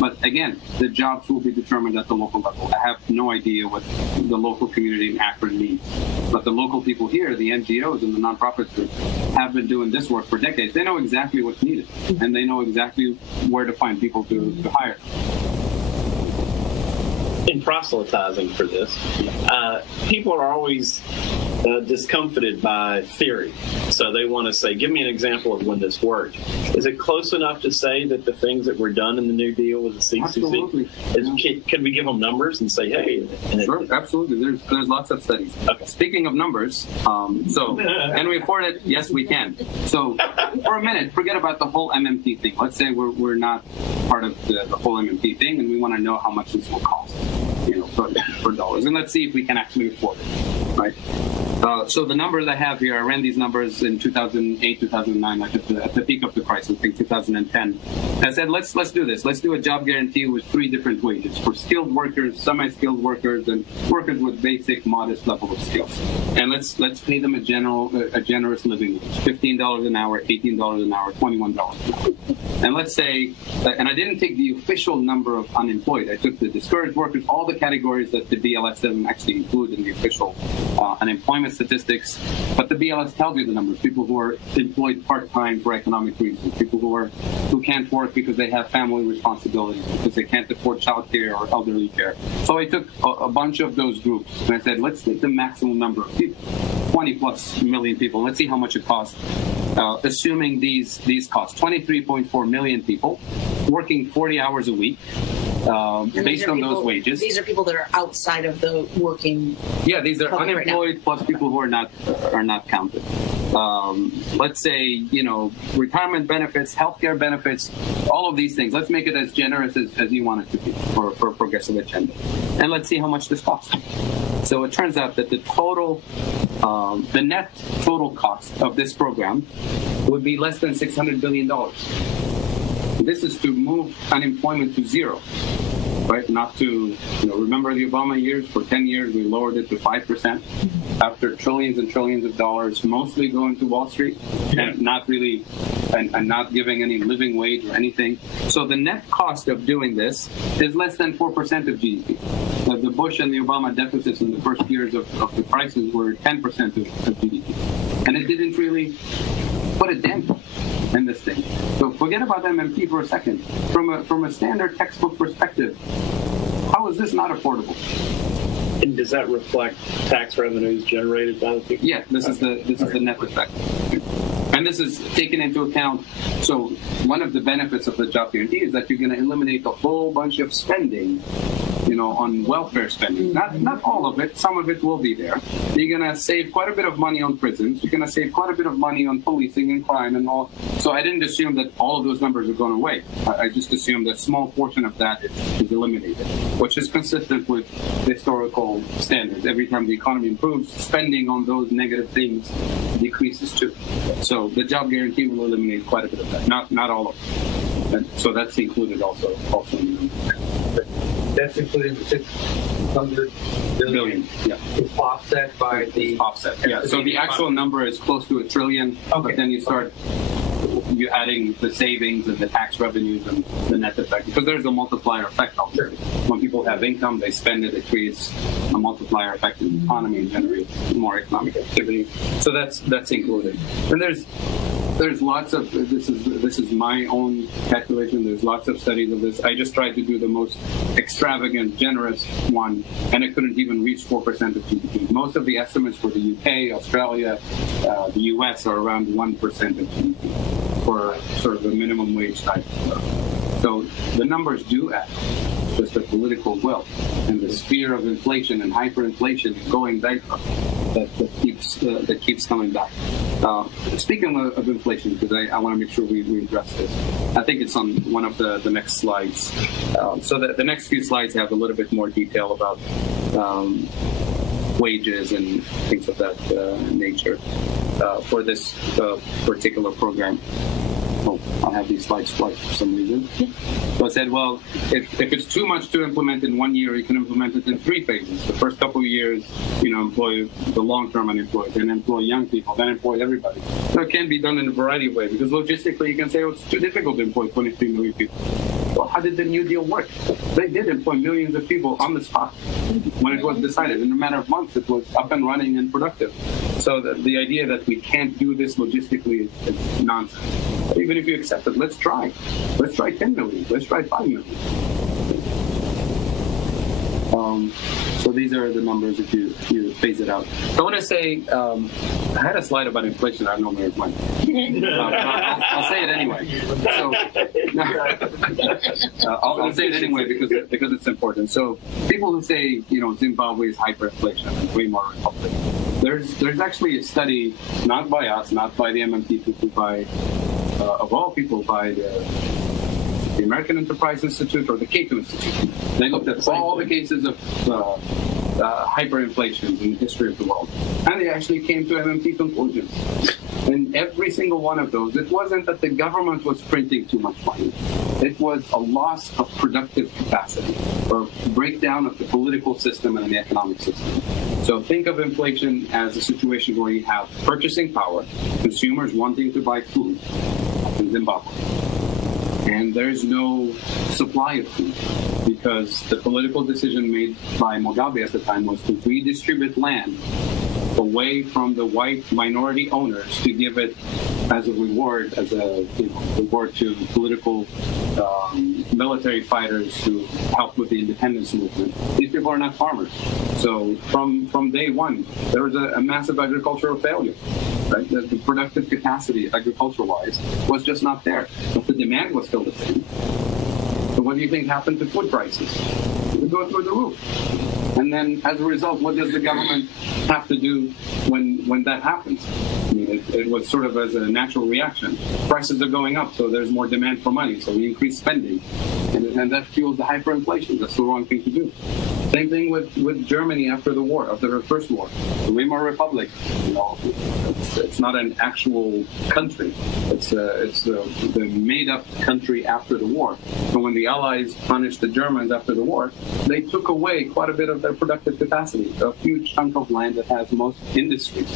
But again, the jobs will be determined at the local level. I have no idea what the local community in Akron needs. But the local people here, the NGOs and the nonprofits that have been doing this work for decades, they know exactly what's needed, and they know exactly where to find people to hire. in proselytizing for this, people are always discomfited by theory. So they want to say, give me an example of when this worked. Is it close enough to say that the things that were done in the New Deal with the CCC? Absolutely. Can we give them numbers and say, hey? Sure, absolutely. There's lots of studies. Okay. Speaking of numbers, can we afford it? Yes, we can. So for a minute, forget about the whole MMT thing. Let's say we're not part of the whole MMT thing, and we want to know how much this will cost, for dollars. And let's see if we can actually afford it, right? So the numbers I have here, I ran these numbers in 2008, 2009, like at the peak of the crisis, I think 2010. I said, let's do this. Let's do a job guarantee with 3 different wages for skilled workers, semi-skilled workers, and workers with basic, modest level of skills. And let's pay them a generous living wage, $15 an hour, $18 an hour, $21 an hour. And let's say, and I didn't take the official number of unemployed. I took the discouraged workers, all the categories that the BLS doesn't actually include in the official unemployment statistics. But the BLS tells you the numbers: people who are employed part-time for economic reasons, people who can't work because they have family responsibilities, because they can't afford child care or elderly care. So I took a bunch of those groups and I said, let's take the maximum number of people, 20+ million people. Let's see how much it costs. Assuming these costs, 23.4 million people working 40 hours a week, based on those wages. These are people that are outside of the working. Yeah, these are unemployed plus people who are not counted. Let's say, retirement benefits, healthcare benefits, all of these things. Let's make it as generous as you want it to be for a progressive agenda. And let's see how much this costs. So it turns out that the net total cost of this program would be less than $600 billion. This is to move unemployment to zero, right? Not to, remember the Obama years? For 10 years, we lowered it to 5%. After trillions and trillions of dollars, mostly going to Wall Street, and not really, and not giving any living wage or anything. So the net cost of doing this is less than 4% of GDP. The Bush and the Obama deficits in the first years of the crisis were 10% of GDP. And it didn't really put a dent in this thing. So forget about MMT for a second. From a standard textbook perspective, how is this not affordable? And does that reflect tax revenues generated by the people? Yeah, this is the net effect. And this is taken into account. So one of the benefits of the job guarantee is that you're going to eliminate a whole bunch of spending, on welfare spending. Not all of it. Some of it will be there. You're going to save quite a bit of money on prisons. You're going to save quite a bit of money on policing and crime and all. So I didn't assume that all of those numbers are going away. I just assumed that a small portion of that is eliminated, which is consistent with historical standards. Every time the economy improves, spending on those negative things decreases too. So the job guarantee will eliminate quite a bit of that. Not all of it. And so that's included also in the That's including the 600 billion. Yeah. It's offset by the offset. Yeah. So the actual number is close to $1 trillion. Okay. But then you're adding the savings and the tax revenues and the net effect, because there's a multiplier effect also. Sure. When people have income, they spend it. It creates a multiplier effect in the economy and generates more economic activity. So that's included. And there's lots of this is my own calculation. There's lots of studies of this. I just tried to do the most extravagant, generous one, and it couldn't even reach 4% of GDP. Most of the estimates for the UK, Australia, the US are around 1% of GDP for sort of a minimum wage type stuff. So the numbers do add. Just the political will and the fear of inflation and hyperinflation going bankrupt that keeps coming back. Speaking of inflation, because I want to make sure we address this, I think it's on one of the next slides. So the next few slides have a little bit more detail about wages and things of that nature for this particular program. Oh, I have these slides twice for some reason. So I said, well, if it's too much to implement in 1 year, you can implement it in 3 phases. The first couple of years, employ the long-term unemployed, then employ young people, then employ everybody. So it can be done in a variety of ways, because logistically you can say, it's too difficult to employ 23 million people. Well, how did the New Deal work? They did employ millions of people on the spot when it was decided. In a matter of months, it was up and running and productive. So the idea that we can't do this logistically is nonsense. Even if you accept it, let's try. Let's try 10 million. Let's try 5 million. these are the numbers if you phase it out. So I want to say, I had a slide about inflation. I don't know where it's mine. I'll say it anyway. So I'll say it anyway because it's important. So people who say, Zimbabwe is hyperinflation and way more republic. There's actually a study, not by us, not by the MMT people, by of all people, by the American Enterprise Institute or the Cato Institute. They looked at all the cases of hyperinflation in the history of the world, and they actually came to MMT conclusions. In every single one of those, it wasn't that the government was printing too much money. It was a loss of productive capacity or breakdown of the political system and the economic system. So think of inflation as a situation where you have purchasing power, consumers wanting to buy food in Zimbabwe. And there's no supply of food because the political decision made by Mugabe at the time was to redistribute land away from the white minority owners to give it as a reward, reward to political military fighters who helped with the independence movement. These people are not farmers. So from day one, there was a massive agricultural failure. Right? The productive capacity, agriculture-wise, was just not there. But the demand was still the same. So what do you think happened to food prices? It would go through the roof. And then, as a result, what does the government have to do when that happens? I mean, it was sort of as a natural reaction. Prices are going up, so there's more demand for money, so we increase spending. And that fuels the hyperinflation. That's the wrong thing to do. Same thing with Germany after the war, after the First War. The Weimar Republic, it's not an actual country. It's the made-up country after the war. So when the Allies punished the Germans after the war, they took away quite a bit of their productive capacity, a huge chunk of land that has most industries.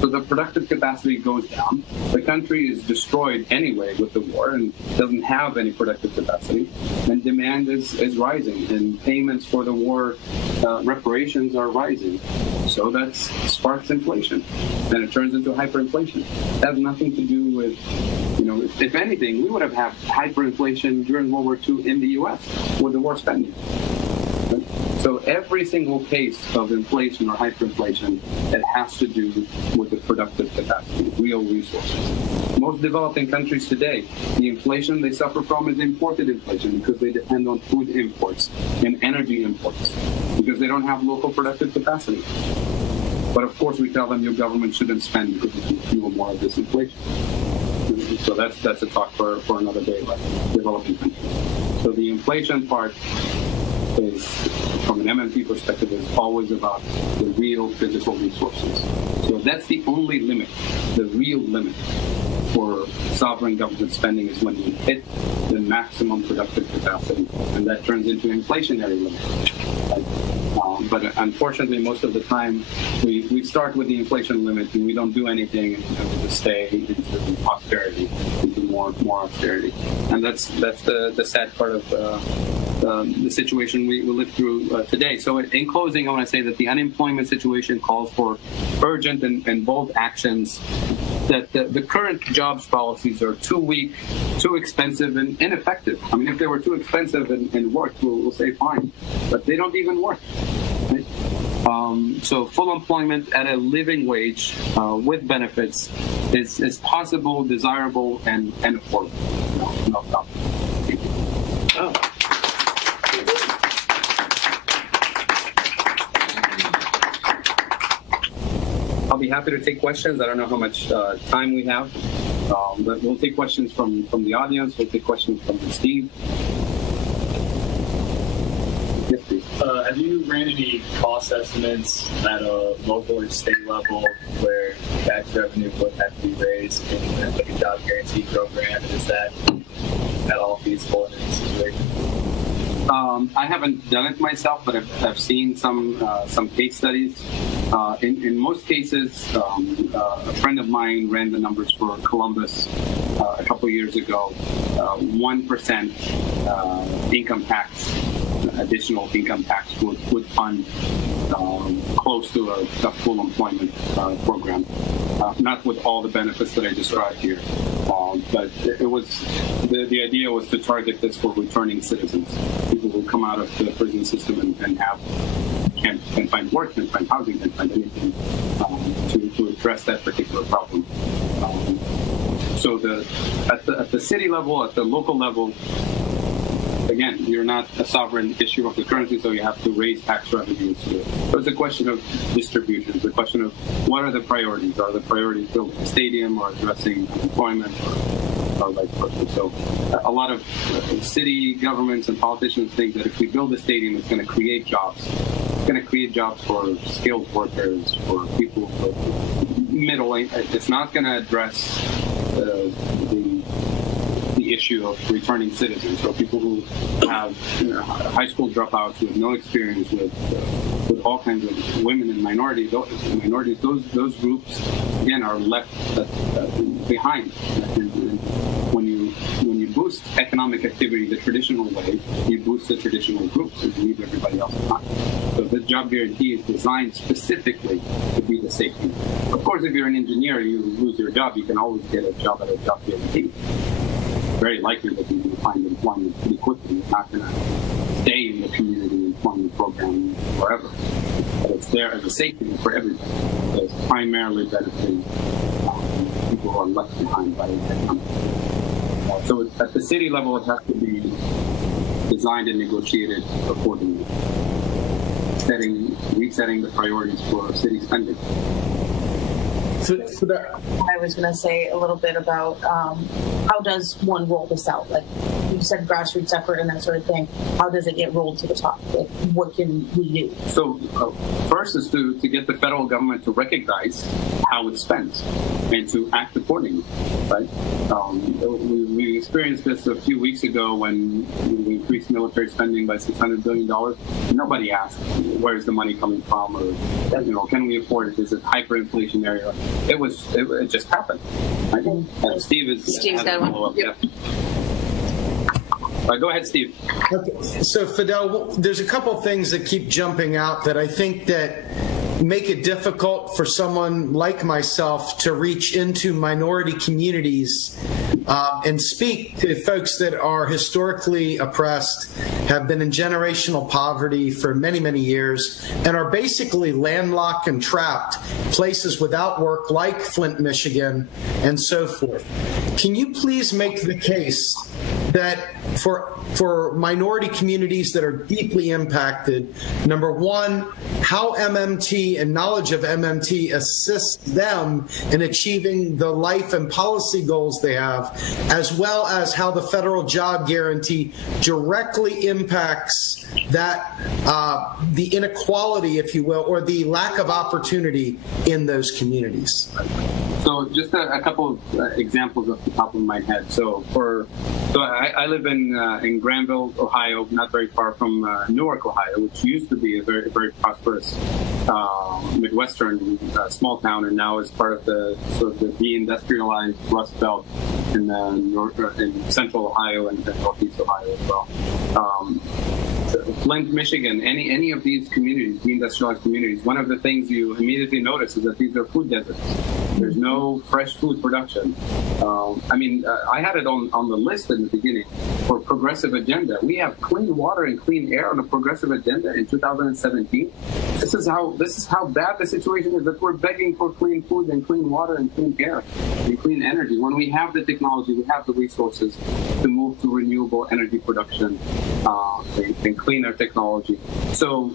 So the productive capacity goes down. The country is destroyed anyway with the war and doesn't have any productive capacity. And demand is rising, and payments for the war reparations are rising. So that sparks inflation, and it turns into hyperinflation. It has nothing to do with, if anything, we would have had hyperinflation during World War II in the U.S. with the war spending. So every single case of inflation or hyperinflation, it has to do with the productive capacity, real resources. Most developing countries today, the inflation they suffer from is imported inflation because they depend on food imports and energy imports because they don't have local productive capacity. But of course, we tell them your government shouldn't spend because it can fuel more of this inflation. So that's a talk for another day, like developing countries. So the inflation part is, from an MMT perspective, is always about the real physical resources. So that's the only limit, the real limit for sovereign government spending is when you hit the maximum productive capacity, and that turns into inflationary limit. But unfortunately, most of the time, we start with the inflation limit and we don't do anything, and we just stay into austerity, into more austerity. And that's the sad part of the situation we live through today. So in closing, I want to say that the unemployment situation calls for urgent and bold actions, that the current jobs policies are too weak, too expensive, and ineffective. I mean, if they were too expensive and worked, we'll say fine, but they don't even work. Right? So full employment at a living wage with benefits is possible, desirable, and affordable. No problem. Thank you. Oh. I'll be happy to take questions. I don't know how much time we have, but we'll take questions from the audience. We'll take questions from Steve. Yes, please. Have you ran any cost estimates at a local or state level where tax revenue would have to be raised in like a job guarantee program? Is that at all feasible in any situation? I haven't done it myself, but I've seen some case studies. In most cases, a friend of mine ran the numbers for Columbus a couple years ago. 1% income tax additional income tax would fund close to a full employment program. Not with all the benefits that I described here, but it was the idea was to target this for returning citizens, people who come out of the prison system and can find work, can find housing, can find anything to address that particular problem. So at the city level, at the local level, again, you're not a sovereign issuer of the currency, so you have to raise tax revenues. So it's a question of distribution. It's a question of what are the priorities? Are the priorities building a stadium or addressing unemployment or vice versa? So a lot of city governments and politicians think that if we build a stadium, it's going to create jobs. It's going to create jobs for skilled workers, for people with middle income. It's not going to address the issue of returning citizens, so people who have high school dropouts with no experience, with all kinds of women and minorities. Those groups again are left behind. When you boost economic activity the traditional way, you boost the traditional groups and you leave everybody else behind. So the job guarantee is designed specifically to be the safety. Of course, if you're an engineer, you lose your job, you can always get a job at a job guarantee. Very likely that you will find employment pretty quickly. You're not going to stay in the community employment program forever. But it's there as a safety net for everybody. So it's primarily benefiting people who are left behind by economic. So at the city level, it has to be designed and negotiated accordingly, resetting the priorities for city spending. I was going to say a little bit about how does one roll this out? Like you said, grassroots effort and that sort of thing. How does it get rolled to the top? Like, what can we do? So first is to get the federal government to recognize how it spends and to act accordingly, right? We experienced this a few weeks ago when we increased military spending by $600 billion. Nobody asked, where's the money coming from, or can we afford it? Is it hyperinflationary? It just happened. Right? Steve's got one. Yep. Go ahead, Steve. Okay. So, Fadhel, there's a couple things that keep jumping out that I think that make it difficult for someone like myself to reach into minority communities and speak to folks that are historically oppressed, have been in generational poverty for many, many years, and are basically landlocked and trapped places without work like Flint, Michigan, and so forth. Can you please make the case that for minority communities that are deeply impacted, number one, how MMT and knowledge of MMT assists them in achieving the life and policy goals they have, as well as how the federal job guarantee directly impacts that the inequality, if you will, or the lack of opportunity in those communities? So just a couple of examples off the top of my head. So I live in Granville, Ohio, not very far from Newark, Ohio, which used to be a very, very prosperous Midwestern small town, and now is part of the sort of the deindustrialized Rust Belt in Central Ohio and Northeast Ohio as well. Flint, Michigan, any of these communities, deindustrialized communities, one of the things you immediately notice is that these are food deserts. There's no fresh food production. I had it on the list in the beginning for progressive agenda. We have clean water and clean air on a progressive agenda in 2017. This is how bad the situation is, that we're begging for clean food and clean water and clean air and clean energy when we have the technology, we have the resources to move to renewable energy production and cleaner technology. So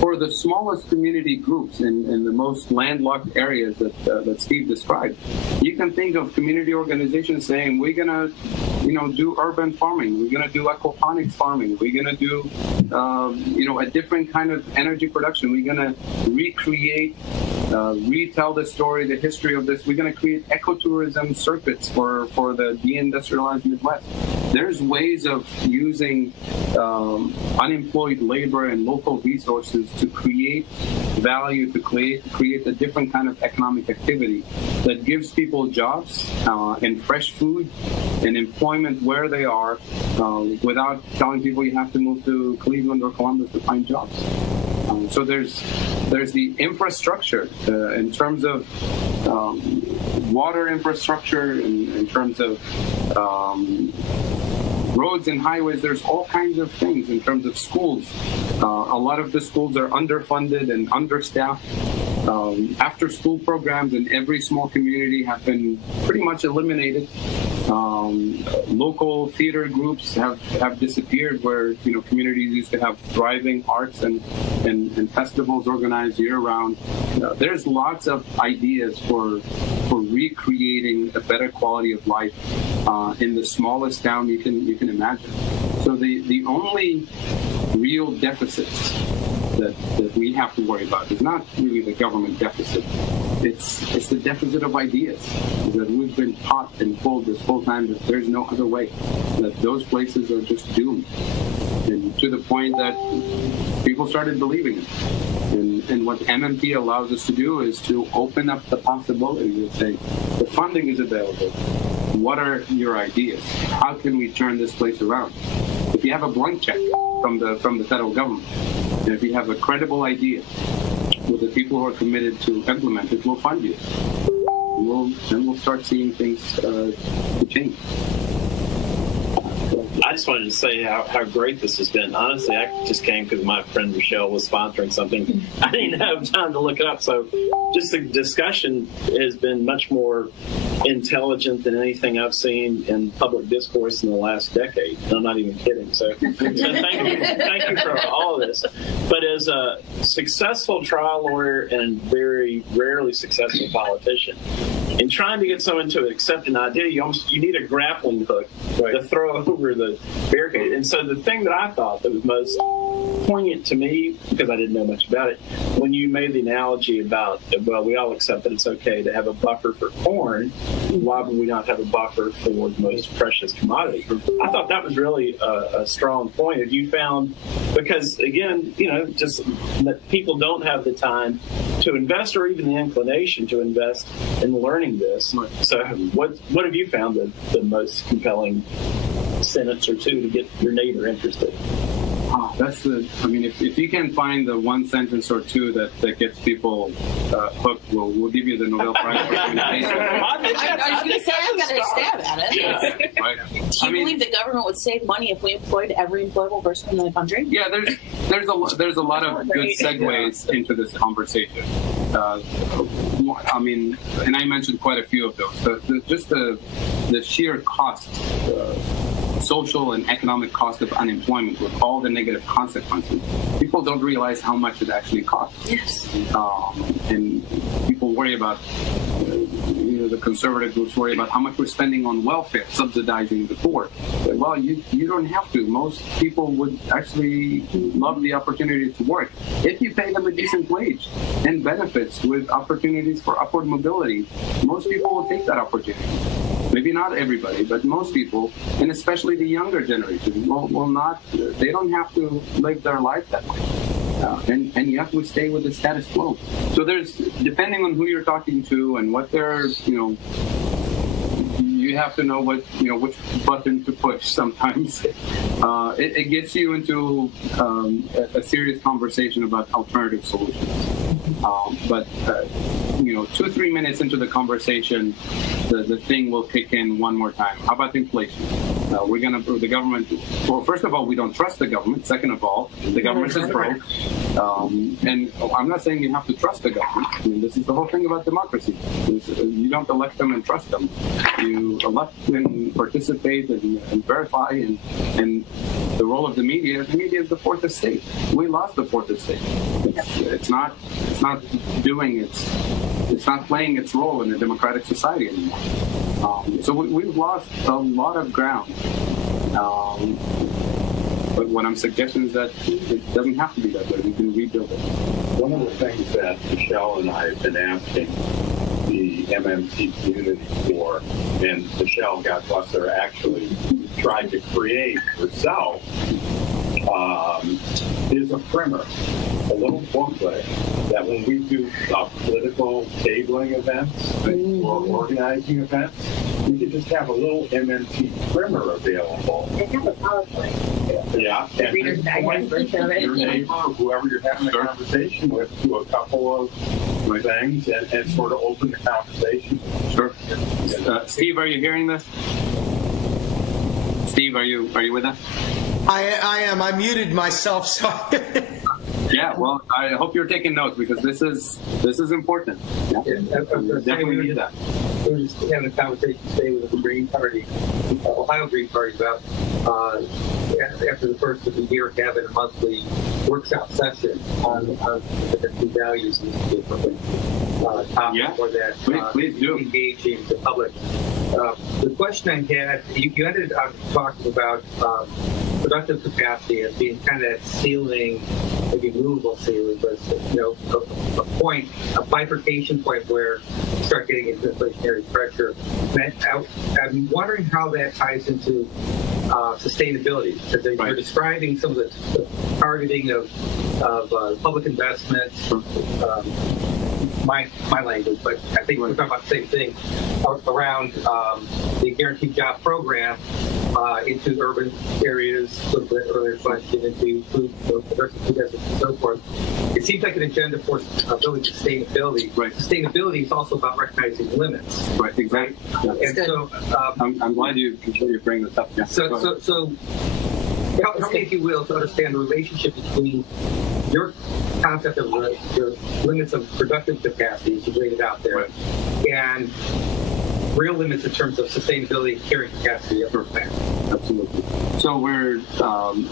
for the smallest community groups in the most landlocked areas that Steve described, you can think of community organizations saying, we're going to do urban farming, we're going to do aquaponics farming, we're going to do a different kind of energy production, we're going to recreate, retell the story, the history of this, we're going to create ecotourism circuits for the deindustrialized Midwest. There's ways of using unemployed labor and local resources to create value, to create a different kind of economic activity that gives people jobs and fresh food and employment where they are, without telling people you have to move to Cleveland or Columbus to find jobs. So there's the infrastructure in terms of water infrastructure, in terms of roads and highways. There's all kinds of things in terms of schools. A lot of the schools are underfunded and understaffed. After-school programs in every small community have been pretty much eliminated. Local theater groups have disappeared, where communities used to have thriving arts and festivals organized year-round. There's lots of ideas for recreating a better quality of life in the smallest town you can imagine. So the only real deficits that we have to worry about is not really the government deficit. It's the deficit of ideas, that we've been taught and told this whole time that there's no other way, that those places are just doomed, and to the point that people started believing it. And what MMT allows us to do is to open up the possibilities and say, the funding is available. What are your ideas? How can we turn this place around? If you have a blank check from the federal government, and if you have a credible idea with the people who are committed to implement it, we'll fund you. And we'll start seeing things to change. I just wanted to say how great this has been. Honestly, I just came because my friend Michelle was sponsoring something. I didn't have time to look it up, so just the discussion has been much more intelligent than anything I've seen in public discourse in the last decade. And I'm not even kidding. So thank you for all of this. But as a successful trial lawyer and very rarely successful politician, in trying to get someone to accept an idea, you need a grappling hook to throw over the barricade. And so the thing that I thought that was most poignant to me, because I didn't know much about it, when you made the analogy about, well, we all accept that it's okay to have a buffer for corn, why would we not have a buffer for the most precious commodity? I thought that was really a strong point. If you found, because again, just that people don't have the time to invest or even the inclination to invest in learning this. So what have you found the most compelling sentence or two to get your neighbor interested? If you can find the one sentence or two that gets people hooked, we'll give you the Nobel Prize for communication. I was going to say, I've got a stab at it. Yeah, right. Do you believe the government would save money if we employed every employable person in the country? Yeah, there's a lot of good segues into this conversation. And I mentioned quite a few of those. Just the sheer cost, social and economic cost of unemployment with all the negative consequences. People don't realize how much it actually costs. Yes. And people worry about, the conservative groups worry about how much we're spending on welfare, subsidizing the poor. But, well, you don't have to. Most people would actually love the opportunity to work if you pay them a decent wage and benefits with opportunities for upward mobility. Most people will take that opportunity. Maybe not everybody, but most people, and especially the younger generation, will not. They don't have to live their life that way, and you have to stay with the status quo. So there's, depending on who you're talking to and what they're, you have to know which button to push. Sometimes it gets you into a serious conversation about alternative solutions. But 2-3 minutes into the conversation, the thing will kick in one more time. How about inflation? The government. Well, first of all, we don't trust the government. Second of all, the government is broke. And I'm not saying you have to trust the government. This is the whole thing about democracy. You don't elect them and trust them. You elect and participate and verify. And the role of the media is the fourth estate. We lost the fourth estate. It's not playing its role in a democratic society anymore. So we've lost a lot of ground. But what I'm suggesting is that it doesn't have to be that way. We can rebuild it. One of the things that Michelle and I have been asking the MMT community for, and Michelle, God bless her, actually tried to create herself, is a primer, a little booklet that when we do political tabling events or organizing events, we could just have a little MMT primer available. They have a PowerPoint. Yeah, and Reader's Digest version of it. your neighbor or whoever you're having a conversation with do a couple of things and sort of open the conversation. Sure. Steve, are you hearing this? Steve, are you with us? I am. I muted myself. So. Yeah. Well, I hope you're taking notes because this is important. Yeah. Definitely need that. We were just having a conversation today with the Green Party, Ohio Green Party, about after the first of the year having a monthly workshop session on different key values and different topics for that. Please do. Engaging the public. The question I had, you ended up talking about productive capacity as being kind of ceiling, maybe movable ceiling, but a point, a bifurcation point where you start getting into inflationary pressure. I'm wondering how that ties into sustainability, because you're describing some of the targeting of public investments. My language, but I think we're talking about the same thing around the Guaranteed Job Program into urban areas, a little bit earlier question, into food deserts and so forth. It seems like an agenda for building sustainability. Right. Sustainability is also about recognizing limits. Right, exactly. And so I'm glad you bring this up. Yeah. So help me, if you will, to understand the relationship between your concept of the limits of productive capacity, as you laid it out there, and real limits in terms of sustainability and carrying capacity of your plant. Absolutely. So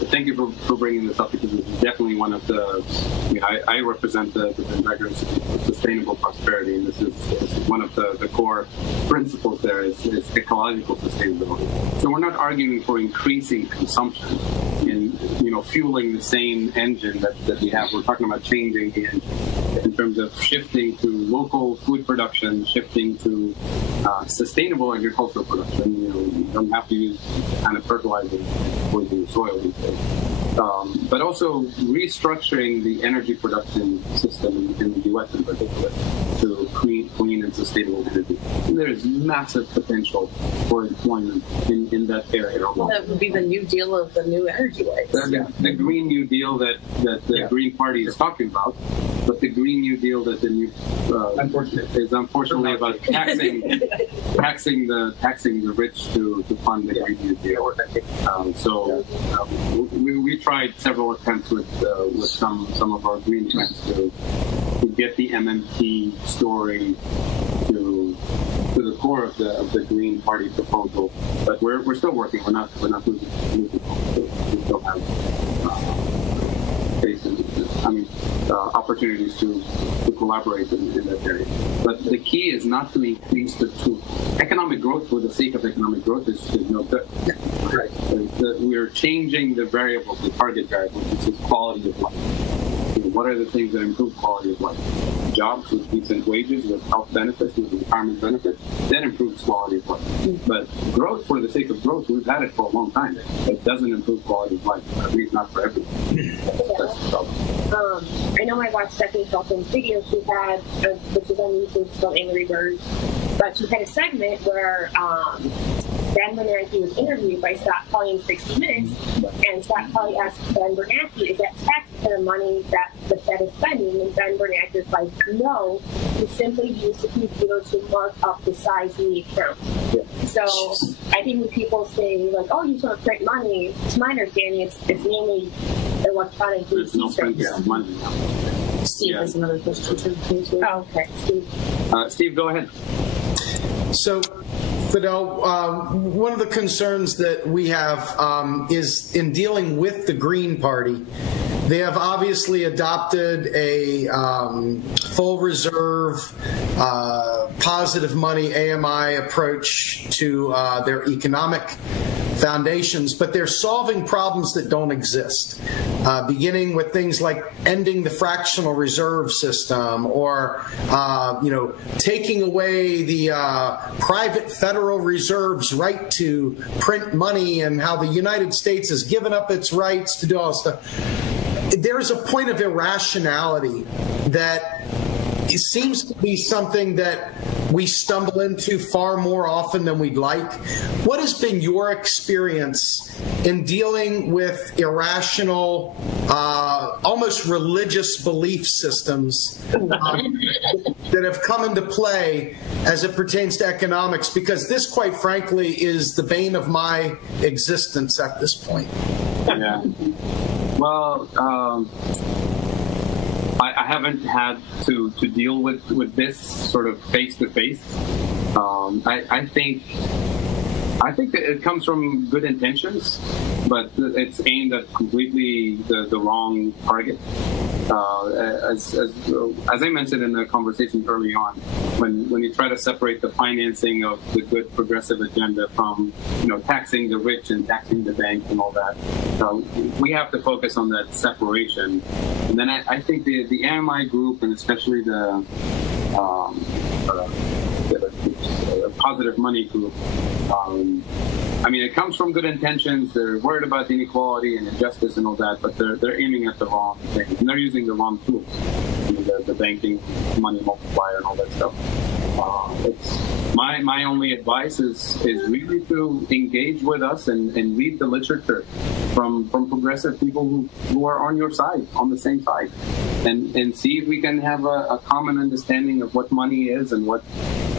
thank you for bringing this up, because it's definitely one of the, I represent the Beggars of Sustainable Prosperity, and this is one of the core principles there is ecological sustainability. So we're not arguing for increasing consumption in, fueling the same engine that we have. We're talking about changing the engine in terms of shifting to local food production, shifting to sustainable agricultural production. You don't have to use kind of fertilizer for the soil these days. But also restructuring the energy production system in the U.S. in particular to clean and sustainable energy. And there's massive potential for employment in that area. That would be the New Deal of the new energy ways. The Green New Deal that the Green Party is talking about, but the Green New Deal that the new is unfortunately about taxing the rich to fund the Green New Deal. We tried several attempts with some of our green friends to get the MMT story to the core of the Green Party proposal, but we're still working. We're not moving. We still have opportunities to collaborate in that area. But the key is not to increase economic growth for the sake of economic growth is no good. Right. We're changing the variables, the target variables, which is quality of life. What are the things that improve quality of life? Jobs with decent wages, with health benefits, with retirement benefits, that improves quality of life. But growth for the sake of growth, we've had it for a long time. It doesn't improve quality of life, at least not for everyone. That's the problem. I know I watched Stephanie Shelton's video she had, which is on YouTube, it's called Angry Birds, but she had a segment where Ben Bernanke was interviewed by Scott Pelley in 60 Minutes, and Scott Pelley asked Ben Bernanke, is that taxpayer money that the Fed is spending? And Ben Bernanke is like, no, we simply use the computer to mark up the size of the account. Yeah. So I think when people say, like, oh, you don't print money, to my understanding, it's mainly electronic. There's no printing of money. Steve has another question too. Oh, okay. Steve, go ahead. So, Fadhel, one of the concerns that we have is in dealing with the Green Party. They have obviously adopted a full reserve, positive money, AMI approach to their economic foundations, but they're solving problems that don't exist, beginning with things like ending the fractional reserve system, or taking away the private Federal Reserve's right to print money, and how the United States has given up its rights to do all this stuff. There's a point of irrationality that it seems to be something that we stumble into far more often than we'd like. What has been your experience in dealing with irrational, almost religious belief systems that have come into play as it pertains to economics? Because this, quite frankly, is the bane of my existence at this point. Yeah. Well, I haven't had to deal with this sort of face to face. I think that it comes from good intentions, but it's aimed at completely the wrong target. As I mentioned in the conversation early on, when you try to separate the financing of the good progressive agenda from taxing the rich and taxing the banks and all that, we have to focus on that separation. And then I think the AMI group, and especially the positive money group, it comes from good intentions. They're worried about the inequality and injustice and all that, but they're aiming at the wrong thing, and they're using the wrong tools, the banking money multiplier and all that stuff. It's my only advice is really to engage with us and read the literature from progressive people who are on your side, on the same side, and see if we can have a common understanding of what money is and what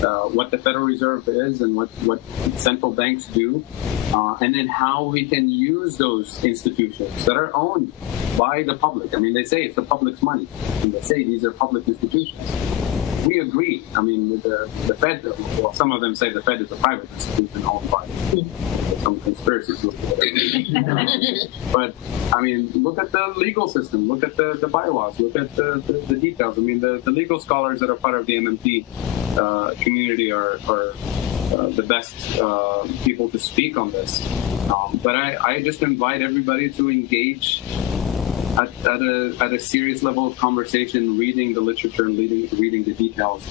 the Federal Reserve is and what central banks do, and then how we can use those institutions that are owned by the public. They say it's the public's money, and they say these are public institutions. We agree. The Fed, well, some of them say the Fed is a private institution owned by some conspiracy group. But, look at the legal system, look at the bylaws, look at the details. The legal scholars that are part of the MMT community are the best people to speak on this. But I just invite everybody to engage at a serious level of conversation, reading the literature and reading the details,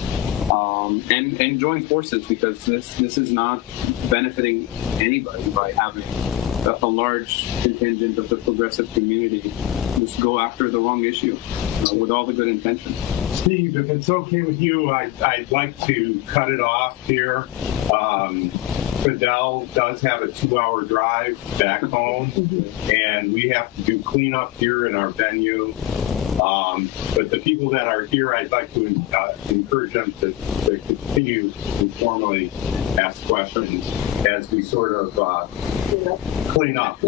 and join forces, because this is not benefiting anybody by having a large contingent of the progressive community just go after the wrong issue with all the good intentions. Steve, if it's okay with you, I'd like to cut it off here. Fadhel does have a 2-hour drive back home, and we have to do cleanup here in our venue. But the people that are here, I'd like to encourage them to continue to formally ask questions as we sort of clean up.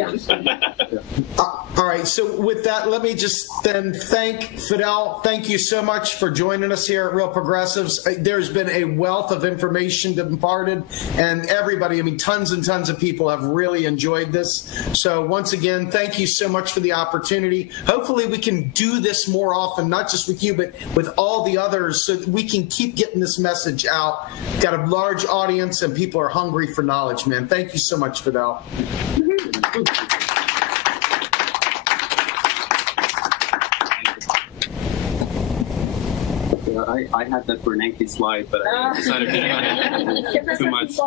All right, so with that, let me just then thank Fadhel. Thank you so much for joining us here at Real Progressives. There's been a wealth of information imparted, and everybody, tons and tons of people have really enjoyed this. So once again, thank you so much for the opportunity. Hopefully we can do this more often, not just with you, but with all the others, so that we can keep getting this message out. Got a large audience, and people are hungry for knowledge, man. Thank you so much, Fadhel. I had that Bernanke slide, but I decided to cut it too much.